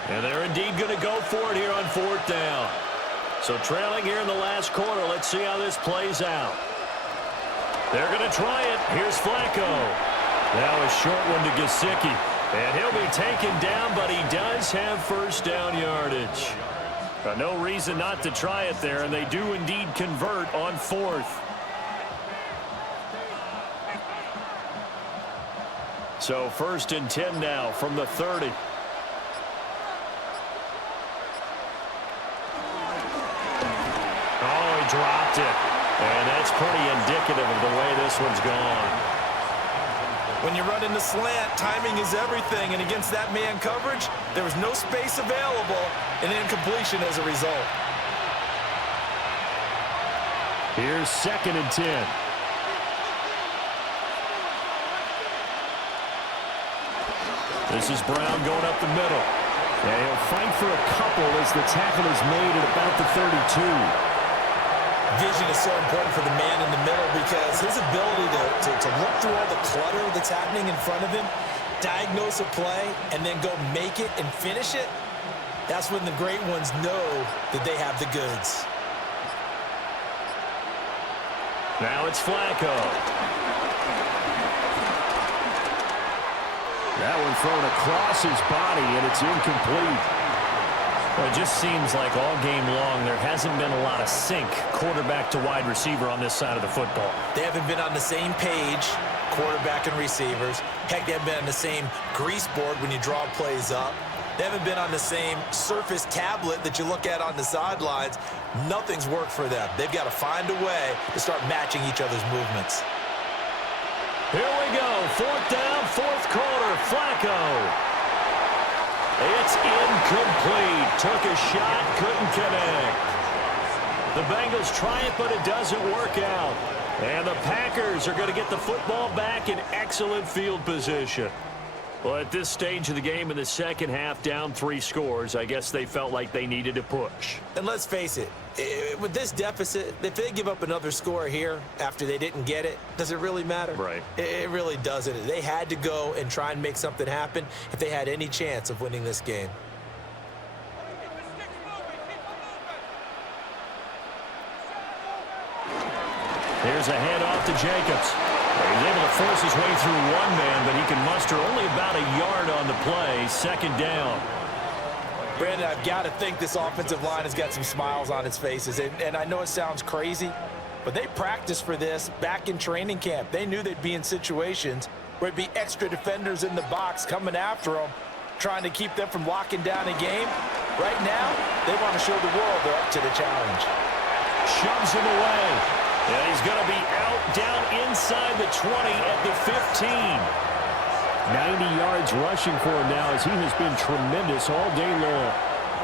And they're indeed going to go for it here on 4th down. So trailing here in the last quarter. Let's see how this plays out. They're going to try it. Here's Flacco. Now a short one to Gesicki. And he'll be taken down, but he does have first down yardage. No reason not to try it there, and they do indeed convert on 4th. So 1st and 10 now from the 30. Oh, he dropped it. And that's pretty indicative of the way this one's gone. When you run in the slant, timing is everything, and against that man coverage, there was no space available, and incompletion as a result. Here's 2nd and 10. This is Brown going up the middle. And he'll fight for a couple as the tackle is made at about the 32. Vision is so important for the man in the middle because his ability to look through all the clutter that's happening in front of him, diagnose a play, and then go make it and finish it, that's when the great ones know that they have the goods. Now it's Flacco. That one thrown across his body, and it's incomplete. Well, it just seems like all game long there hasn't been a lot of sync quarterback to wide receiver on this side of the football. They haven't been on the same page, quarterback and receivers. Heck, they haven't been on the same grease board when you draw plays up. They haven't been on the same surface tablet that you look at on the sidelines. Nothing's worked for them. They've got to find a way to start matching each other's movements. Here we go. 4th down, 4th quarter. Flacco. It's incomplete. Took a shot, couldn't connect. The Bengals try it, but it doesn't work out. And the Packers are going to get the football back in excellent field position. Well, at this stage of the game in the second half, down 3 scores, I guess they felt like they needed to push. And let's face it, with this deficit, if they give up another score here after they didn't get it, does it really matter? Right. It really doesn't. They had to go and try and make something happen if they had any chance of winning this game. Here's a handoff to Jacobs. He's able to force his way through one man, but he can muster only about a yard on the play. 2nd down. Brandon, I've got to think this offensive line has got some smiles on its faces. And I know it sounds crazy, but they practiced for this back in training camp. They knew they'd be in situations where it'd be extra defenders in the box coming after them, trying to keep them from locking down a game. Right now, they want to show the world they're up to the challenge. Shoves him away. And he's going to be out down inside the 20 at the 15. 90 yards rushing for him now as he has been tremendous all day long.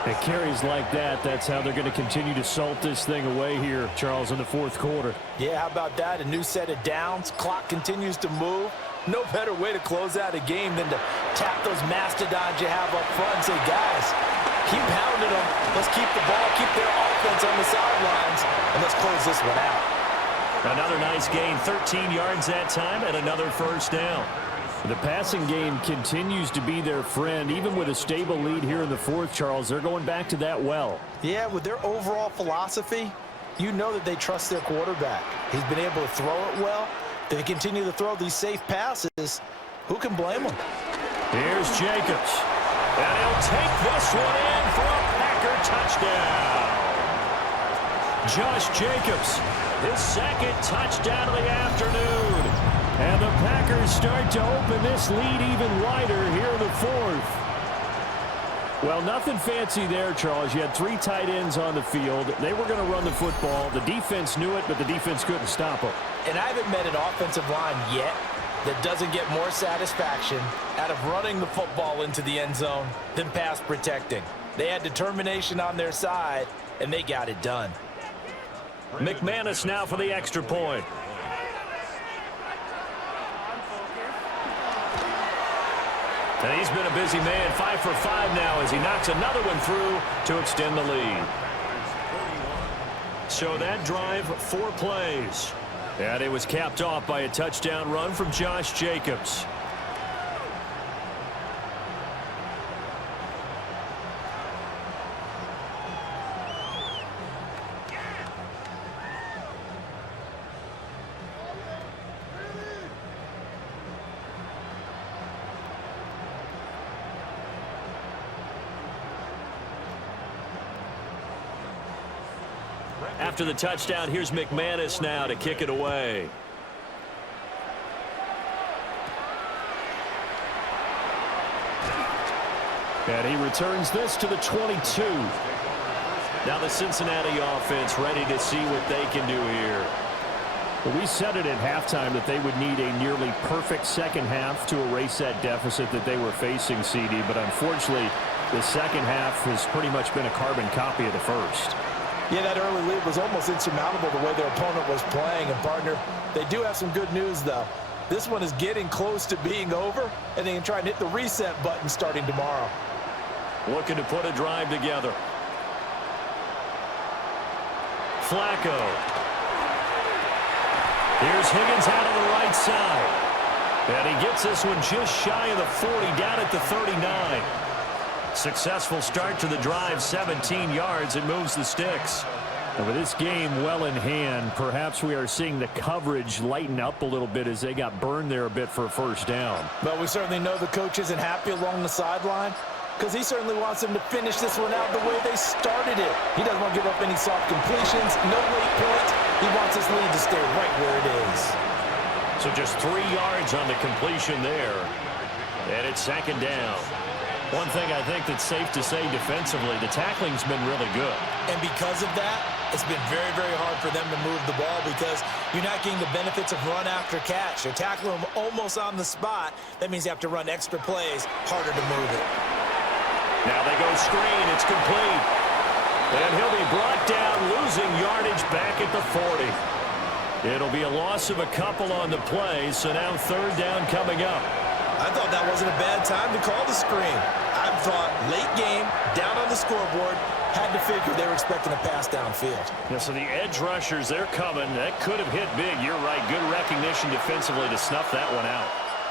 It carries like that. That's how they're going to continue to salt this thing away here, Charles, in the 4th quarter. Yeah, how about that? A new set of downs. Clock continues to move. No better way to close out a game than to tap those mastodons you have up front and say, guys, keep pounding them. Let's keep the ball, keep their offense on the sidelines, and let's close this one out. Another nice gain, 13 yards that time, and another first down. The passing game continues to be their friend. Even with a stable lead here in the 4th, Charles, they're going back to that well. Yeah, with their overall philosophy, you know that they trust their quarterback. He's been able to throw it well. They continue to throw these safe passes. Who can blame them? Here's Jacobs. And he'll take this one in for a Packer touchdown. Josh Jacobs, his 2nd touchdown of the afternoon. And the Packers start to open this lead even wider here in the 4th. Well, nothing fancy there, Charles. You had 3 tight ends on the field. They were going to run the football. The defense knew it, but the defense couldn't stop them. And I haven't met an offensive line yet that doesn't get more satisfaction out of running the football into the end zone than pass protecting. They had determination on their side, and they got it done. McManus now for the extra point. And he's been a busy man, 5 for 5 now as he knocks another one through to extend the lead. So that drive, 4 plays. And it was capped off by a touchdown run from Josh Jacobs. After the touchdown, here's McManus now to kick it away. And he returns this to the 22. Now the Cincinnati offense ready to see what they can do here. Well, we said it at halftime that they would need a nearly perfect second half to erase that deficit that they were facing, CD. But unfortunately, the second half has pretty much been a carbon copy of the first. Yeah, that early lead was almost insurmountable the way their opponent was playing. And, partner, they do have some good news, though. This one is getting close to being over, and they can try and hit the reset button starting tomorrow. Looking to put a drive together. Flacco. Here's Higgins out on the right side. And he gets this one just shy of the 40, down at the 39. Successful start to the drive, 17 yards. It moves the sticks. And with this game well in hand, perhaps we are seeing the coverage lighten up a little bit as they got burned there a bit for a first down. But we certainly know the coach isn't happy along the sideline, because he certainly wants them to finish this one out the way they started it. He doesn't want to give up any soft completions, no late points. He wants his lead to stay right where it is. So just 3 yards on the completion there. And it's second down. One thing I think that's safe to say defensively, the tackling's been really good. And because of that, it's been very, very hard for them to move the ball because you're not getting the benefits of run after catch. You're tackling them almost on the spot. That means you have to run extra plays, harder to move it. Now they go screen. It's complete. And he'll be brought down, losing yardage back at the 40. It'll be a loss of a couple on the play, so now third down coming up. I thought that wasn't a bad time to call the screen. I thought late game, down on the scoreboard, had to figure they were expecting a pass downfield. Yeah, so the edge rushers, they're coming. That could have hit big. You're right. Good recognition defensively to snuff that one out.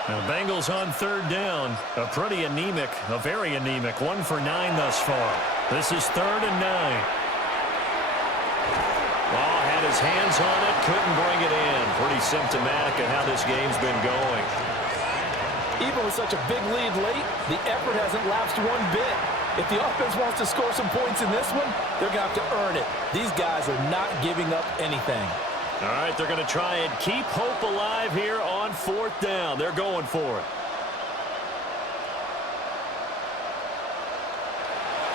Now, the Bengals on third down. A pretty anemic, a very anemic. 1 for 9 thus far. This is 3rd and 9. Ball had his hands on it, couldn't bring it in. Pretty symptomatic of how this game's been going. Even with such a big lead late, the effort hasn't lapsed one bit. If the offense wants to score some points in this one, they're going to have to earn it. These guys are not giving up anything. All right, they're going to try and keep hope alive here on 4th down. They're going for it.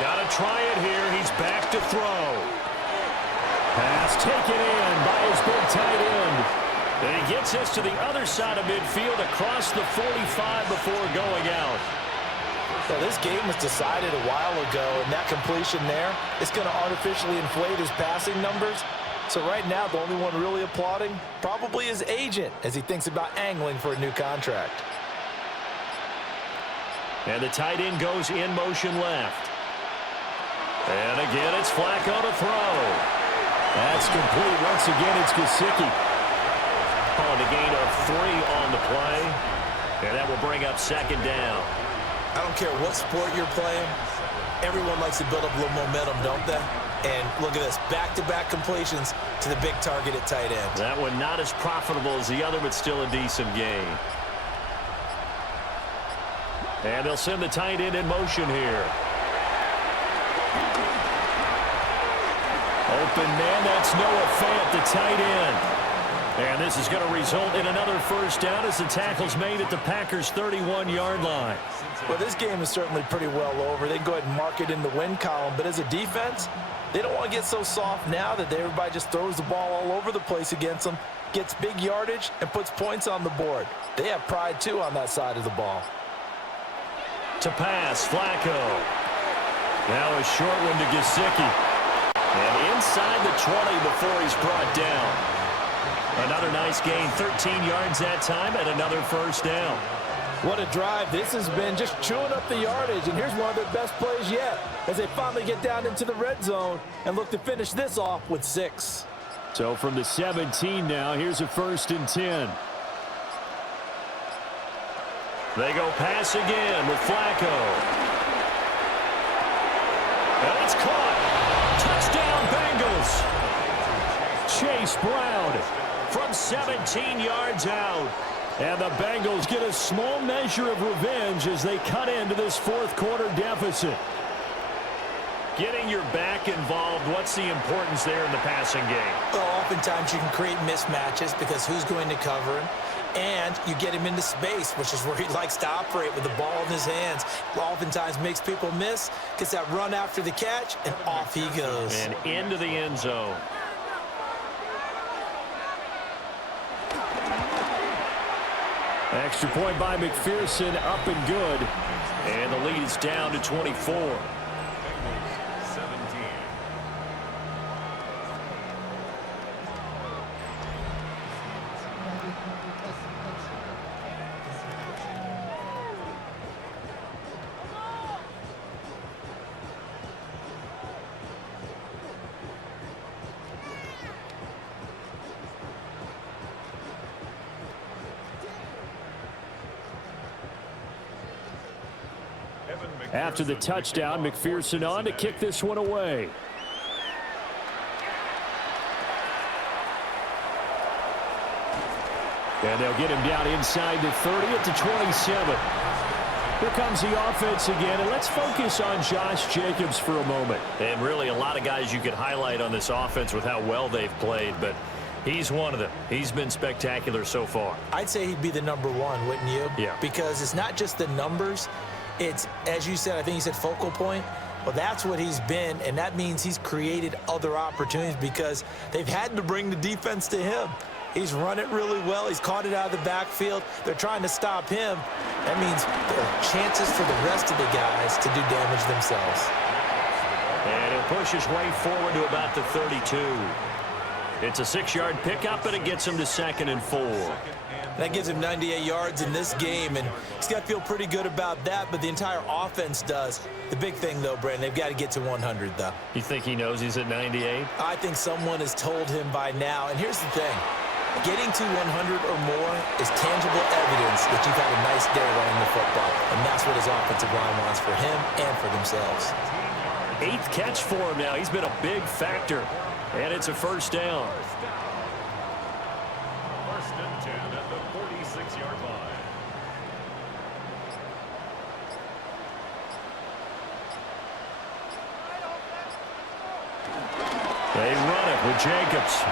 Got to try it here. He's back to throw. Pass taken in by his big tight end. And he gets this to the other side of midfield across the 45 before going out. Well, this game was decided a while ago, and that completion there is going to artificially inflate his passing numbers. So right now, the only one really applauding probably his agent as he thinks about angling for a new contract. And the tight end goes in motion left. And again, it's Flacco to throw. That's complete. Once again, it's Gesicki. Calling a gain of 3 on the play. And that will bring up second down. I don't care what sport you're playing. Everyone likes to build up a little momentum, don't they? And look at this, back-to-back completions to the big target at tight end. That one not as profitable as the other, but still a decent gain. And they'll send the tight end in motion here. Open man, that's Noah Fant, the tight end. And this is going to result in another first down as the tackle's made at the Packers' 31-yard line. Well, this game is certainly pretty well over. They can go ahead and mark it in the win column. But as a defense, they don't want to get so soft now that everybody just throws the ball all over the place against them, gets big yardage, and puts points on the board. They have pride, too, on that side of the ball. To pass, Flacco. Now a short one to Gesicki. And inside the 20 before he's brought down. Another nice gain, 13 yards that time, and another first down. What a drive. This has been just chewing up the yardage, and here's one of their best plays yet as they finally get down into the red zone and look to finish this off with 6. So from the 17 now, here's a 1st and 10. They go pass again with Flacco. And it's caught. Touchdown, Bengals. Chase Brown from 17 yards out. And the Bengals get a small measure of revenge as they cut into this 4th quarter deficit. Getting your back involved, what's the importance there in the passing game? Well, oftentimes you can create mismatches because who's going to cover him? And you get him into space, which is where he likes to operate with the ball in his hands. Oftentimes makes people miss, gets that run after the catch, and off he goes. And into the end zone. Extra point by McPherson, up and good. And the lead is down to 24. After the touchdown, McPherson on to kick this one away. And they'll get him down inside the 30 at the 27. Here comes the offense again, and let's focus on Josh Jacobs for a moment. And really a lot of guys you could highlight on this offense with how well they've played, but he's one of them. He's been spectacular so far. I'd say he'd be the number one, wouldn't you? Yeah. Because it's not just the numbers. It's, as you said, I think you said focal point. Well, that's what he's been, and that means he's created other opportunities because they've had to bring the defense to him. He's run it really well. He's caught it out of the backfield. They're trying to stop him. That means there are chances for the rest of the guys to do damage themselves. And he'll push his way forward to about the 32. It's a 6-yard pickup, and it gets him to 2nd and 4. That gives him 98 yards in this game, and he's got to feel pretty good about that, but the entire offense does. The big thing, though, Brandon, they've got to get to 100, though. You think he knows he's at 98? I think someone has told him by now, and here's the thing. Getting to 100 or more is tangible evidence that you've had a nice day running the football, and that's what his offensive line wants for him and for themselves. 8th catch for him now. He's been a big factor, and it's a first down. First and 10 at the 46-yard line. They run it with Jacobs.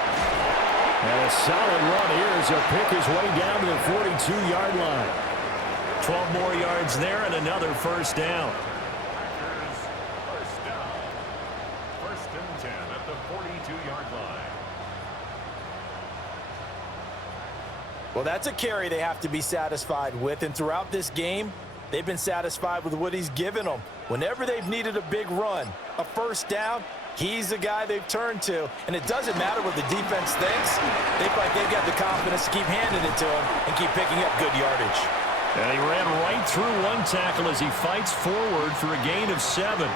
And a solid run here as he'll pick his way down to the 42-yard line. 12 more yards there and another first down. First down. First and 10 at the 42-yard line. Well, that's a carry they have to be satisfied with, and throughout this game, they've been satisfied with what he's given them. Whenever they've needed a big run, a first down, he's the guy they've turned to, and it doesn't matter what the defense thinks. They feel like they've got the confidence to keep handing it to him and keep picking up good yardage. And he ran right through one tackle as he fights forward for a gain of 7.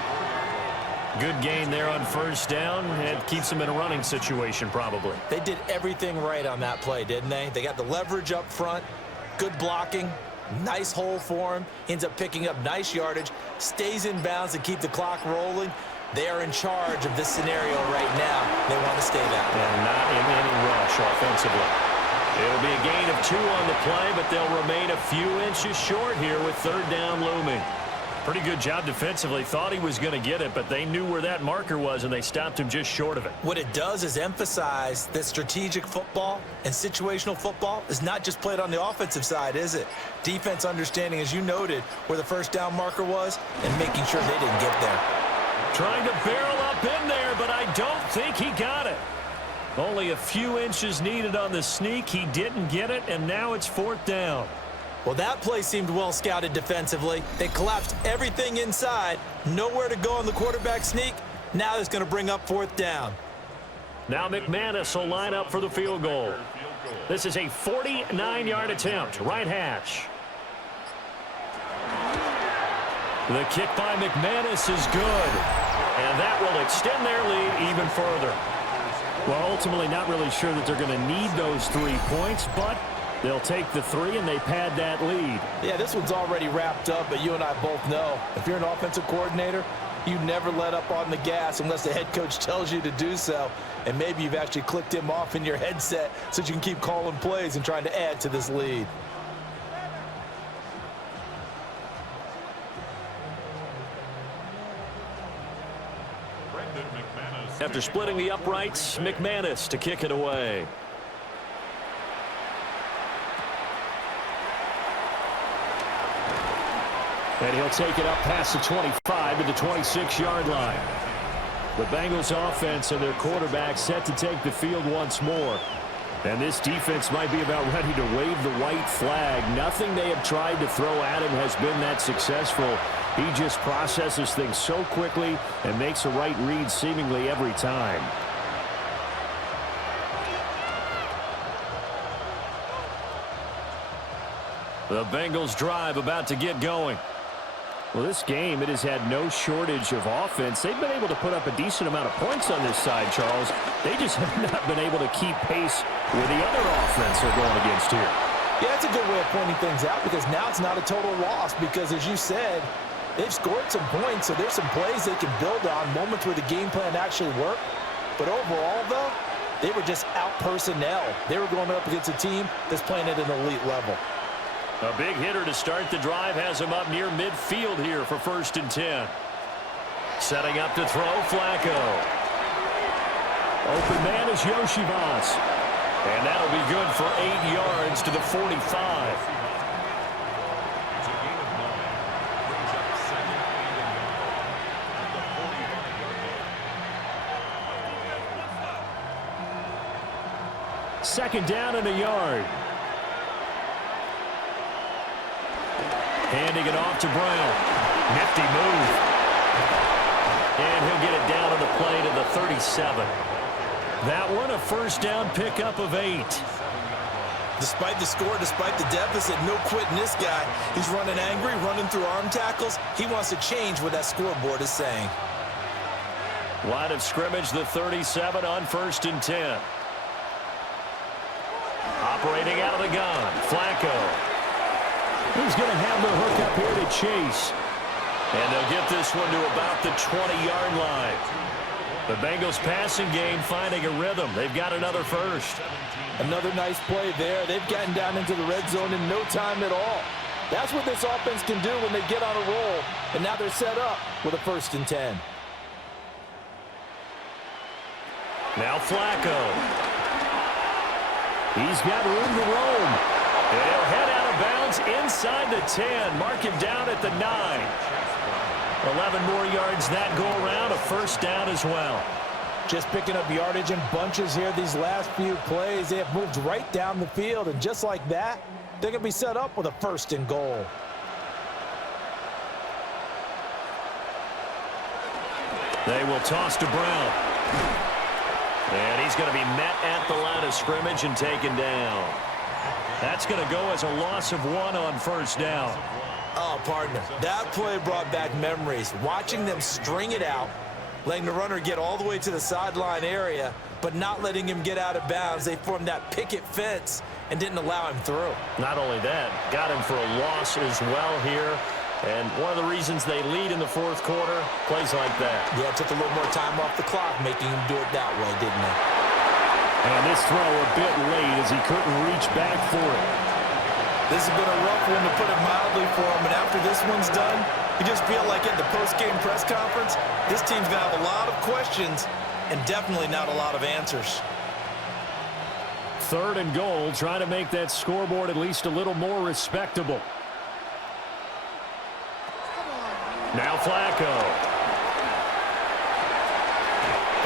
Good gain there on first down, and keeps him in a running situation probably. They did everything right on that play, didn't they? They got the leverage up front, good blocking, nice hole for him, ends up picking up nice yardage, stays in bounds to keep the clock rolling. They are in charge of this scenario right now. They want to stay that way. And not in any rush offensively. It'll be a gain of 2 on the play, but they'll remain a few inches short here with 3rd down looming. Pretty good job defensively. Thought he was going to get it, but they knew where that marker was, and they stopped him just short of it. What it does is emphasize that strategic football and situational football is not just played on the offensive side, is it? Defense understanding, as you noted, where the first down marker was and making sure they didn't get there. Trying to barrel up in there, but I don't think he got it. Only a few inches needed on the sneak. He didn't get it, and now it's 4th down. Well, that play seemed well scouted defensively. They collapsed everything inside. Nowhere to go on the quarterback sneak. Now it's going to bring up 4th down. Now McManus will line up for the field goal. This is a 49-yard attempt, right hash. The kick by McManus is good, and that will extend their lead even further. Well, ultimately not really sure that they're going to need those 3 points, but they'll take the 3 and they pad that lead. Yeah, this one's already wrapped up, but you and I both know if you're an offensive coordinator, you never let up on the gas unless the head coach tells you to do so. And maybe you've actually clicked him off in your headset so that you can keep calling plays and trying to add to this lead. After splitting the uprights, McManus to kick it away. And he'll take it up past the 25 to the 26-yard line. The Bengals offense and their quarterback set to take the field once more. And this defense might be about ready to wave the white flag. Nothing they have tried to throw at him has been that successful. He just processes things so quickly and makes a right read seemingly every time. The Bengals drive about to get going. Well, this game, it has had no shortage of offense. They've been able to put up a decent amount of points on this side, Charles. They just have not been able to keep pace with the other offense they're going against here. Yeah, it's a good way of pointing things out because now it's not a total loss because, as you said, they've scored some points, so there's some plays they can build on, moments where the game plan actually worked. But overall, though, they were just out personnel. They were going up against a team that's playing at an elite level. A big hitter to start the drive has him up near midfield here for 1st and 10. Setting up to throw, Flacco. Open man is Yoshivas. And that'll be good for 8 yards to the 45. Second down and a yard. Handing it off to Brown. Nifty move. And he'll get it down to the play to the 37. That one, a 1st down pickup of 8. Despite the score, despite the deficit, no quitting this guy. He's running angry, running through arm tackles. He wants to change what that scoreboard is saying. Line of scrimmage, the 37 on 1st and 10. Operating out of the gun, Flacco. He's going to have the hook up here to Chase. And they'll get this one to about the 20-yard line. The Bengals passing game finding a rhythm. They've got another 1st. Another nice play there. They've gotten down into the red zone in no time at all. That's what this offense can do when they get on a roll. And now they're set up with a 1st and 10. Now Flacco. He's got room to roam. And he'll head out of bounds inside the 10. Mark him down at the 9. 11 more yards that go around, a 1st down as well. Just picking up yardage in bunches here these last few plays. They have moved right down the field, and just like that, they're going to be set up with a 1st and goal. They will toss to Brown. And he's going to be met at the line of scrimmage and taken down. That's going to go as a loss of 1 on 1st down. Oh, partner, that play brought back memories. Watching them string it out, letting the runner get all the way to the sideline area, but not letting him get out of bounds. They formed that picket fence and didn't allow him through. Not only that, got him for a loss as well here. And one of the reasons they lead in the 4th quarter, plays like that. Yeah, it took a little more time off the clock, making him do it that way, didn't it? And this throw a bit late as he couldn't reach back for it. This has been a rough one, to put it mildly, for him. And after this one's done, you just feel like at the post-game press conference, this team's going to have a lot of questions and definitely not a lot of answers. 3rd and goal, trying to make that scoreboard at least a little more respectable. Now Flacco.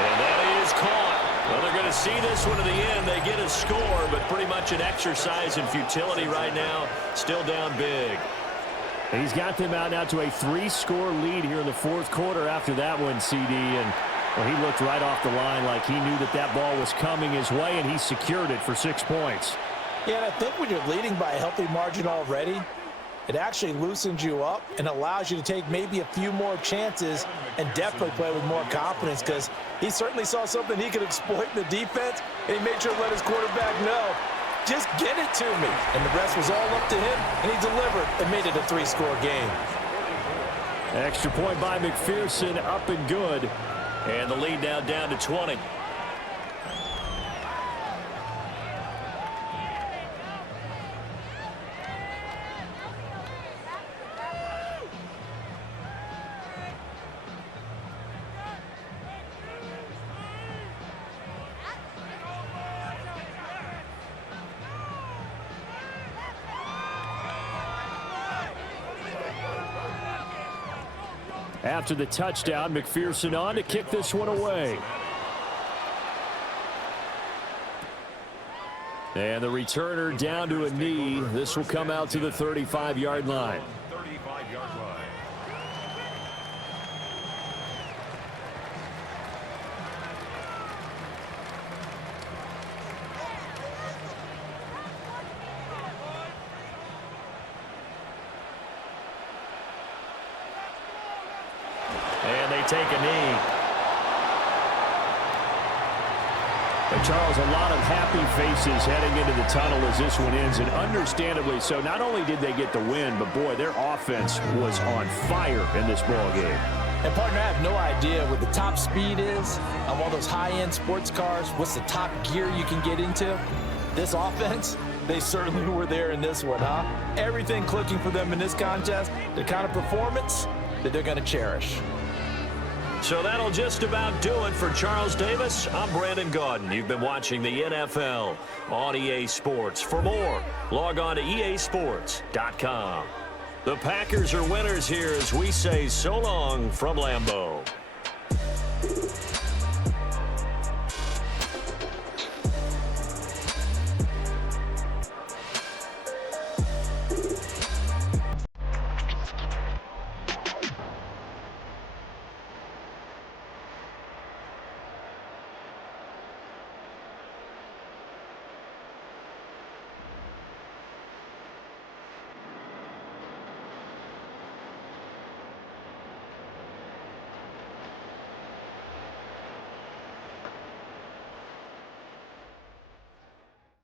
And that is caught. Well, they're going to see this one to the end. They get a score, but pretty much an exercise in futility right now. Still down big. He's got them out now to a 3-score lead here in the 4th quarter after that one, CD. And well, he looked right off the line like he knew that that ball was coming his way, and he secured it for 6 points. Yeah, and I think when you're leading by a healthy margin already, it actually loosens you up and allows you to take maybe a few more chances and definitely play with more confidence, because he certainly saw something he could exploit in the defense, and he made sure to let his quarterback know, just get it to me. And the rest was all up to him, and he delivered and made it a 3-score game. Extra point by McPherson, up and good. And the lead now down to 20. After the touchdown, McPherson on to kick this one away. And the returner down to a knee. This will come out to the 35-yard line. 35-yard line. And they take a knee. But Charles, a lot of happy faces heading into the tunnel as this one ends, and understandably so. Not only did they get the win, but boy, their offense was on fire in this ball game. And partner, I have no idea what the top speed is of all those high-end sports cars. What's the top gear you can get into? This offense, they certainly were there in this one, huh? Everything clicking for them in this contest, the kind of performance that they're going to cherish. So that'll just about do it for Charles Davis. I'm Brandon Gaudin. You've been watching the NFL on EA Sports. For more, log on to easports.com. The Packers are winners here as we say so long from Lambeau.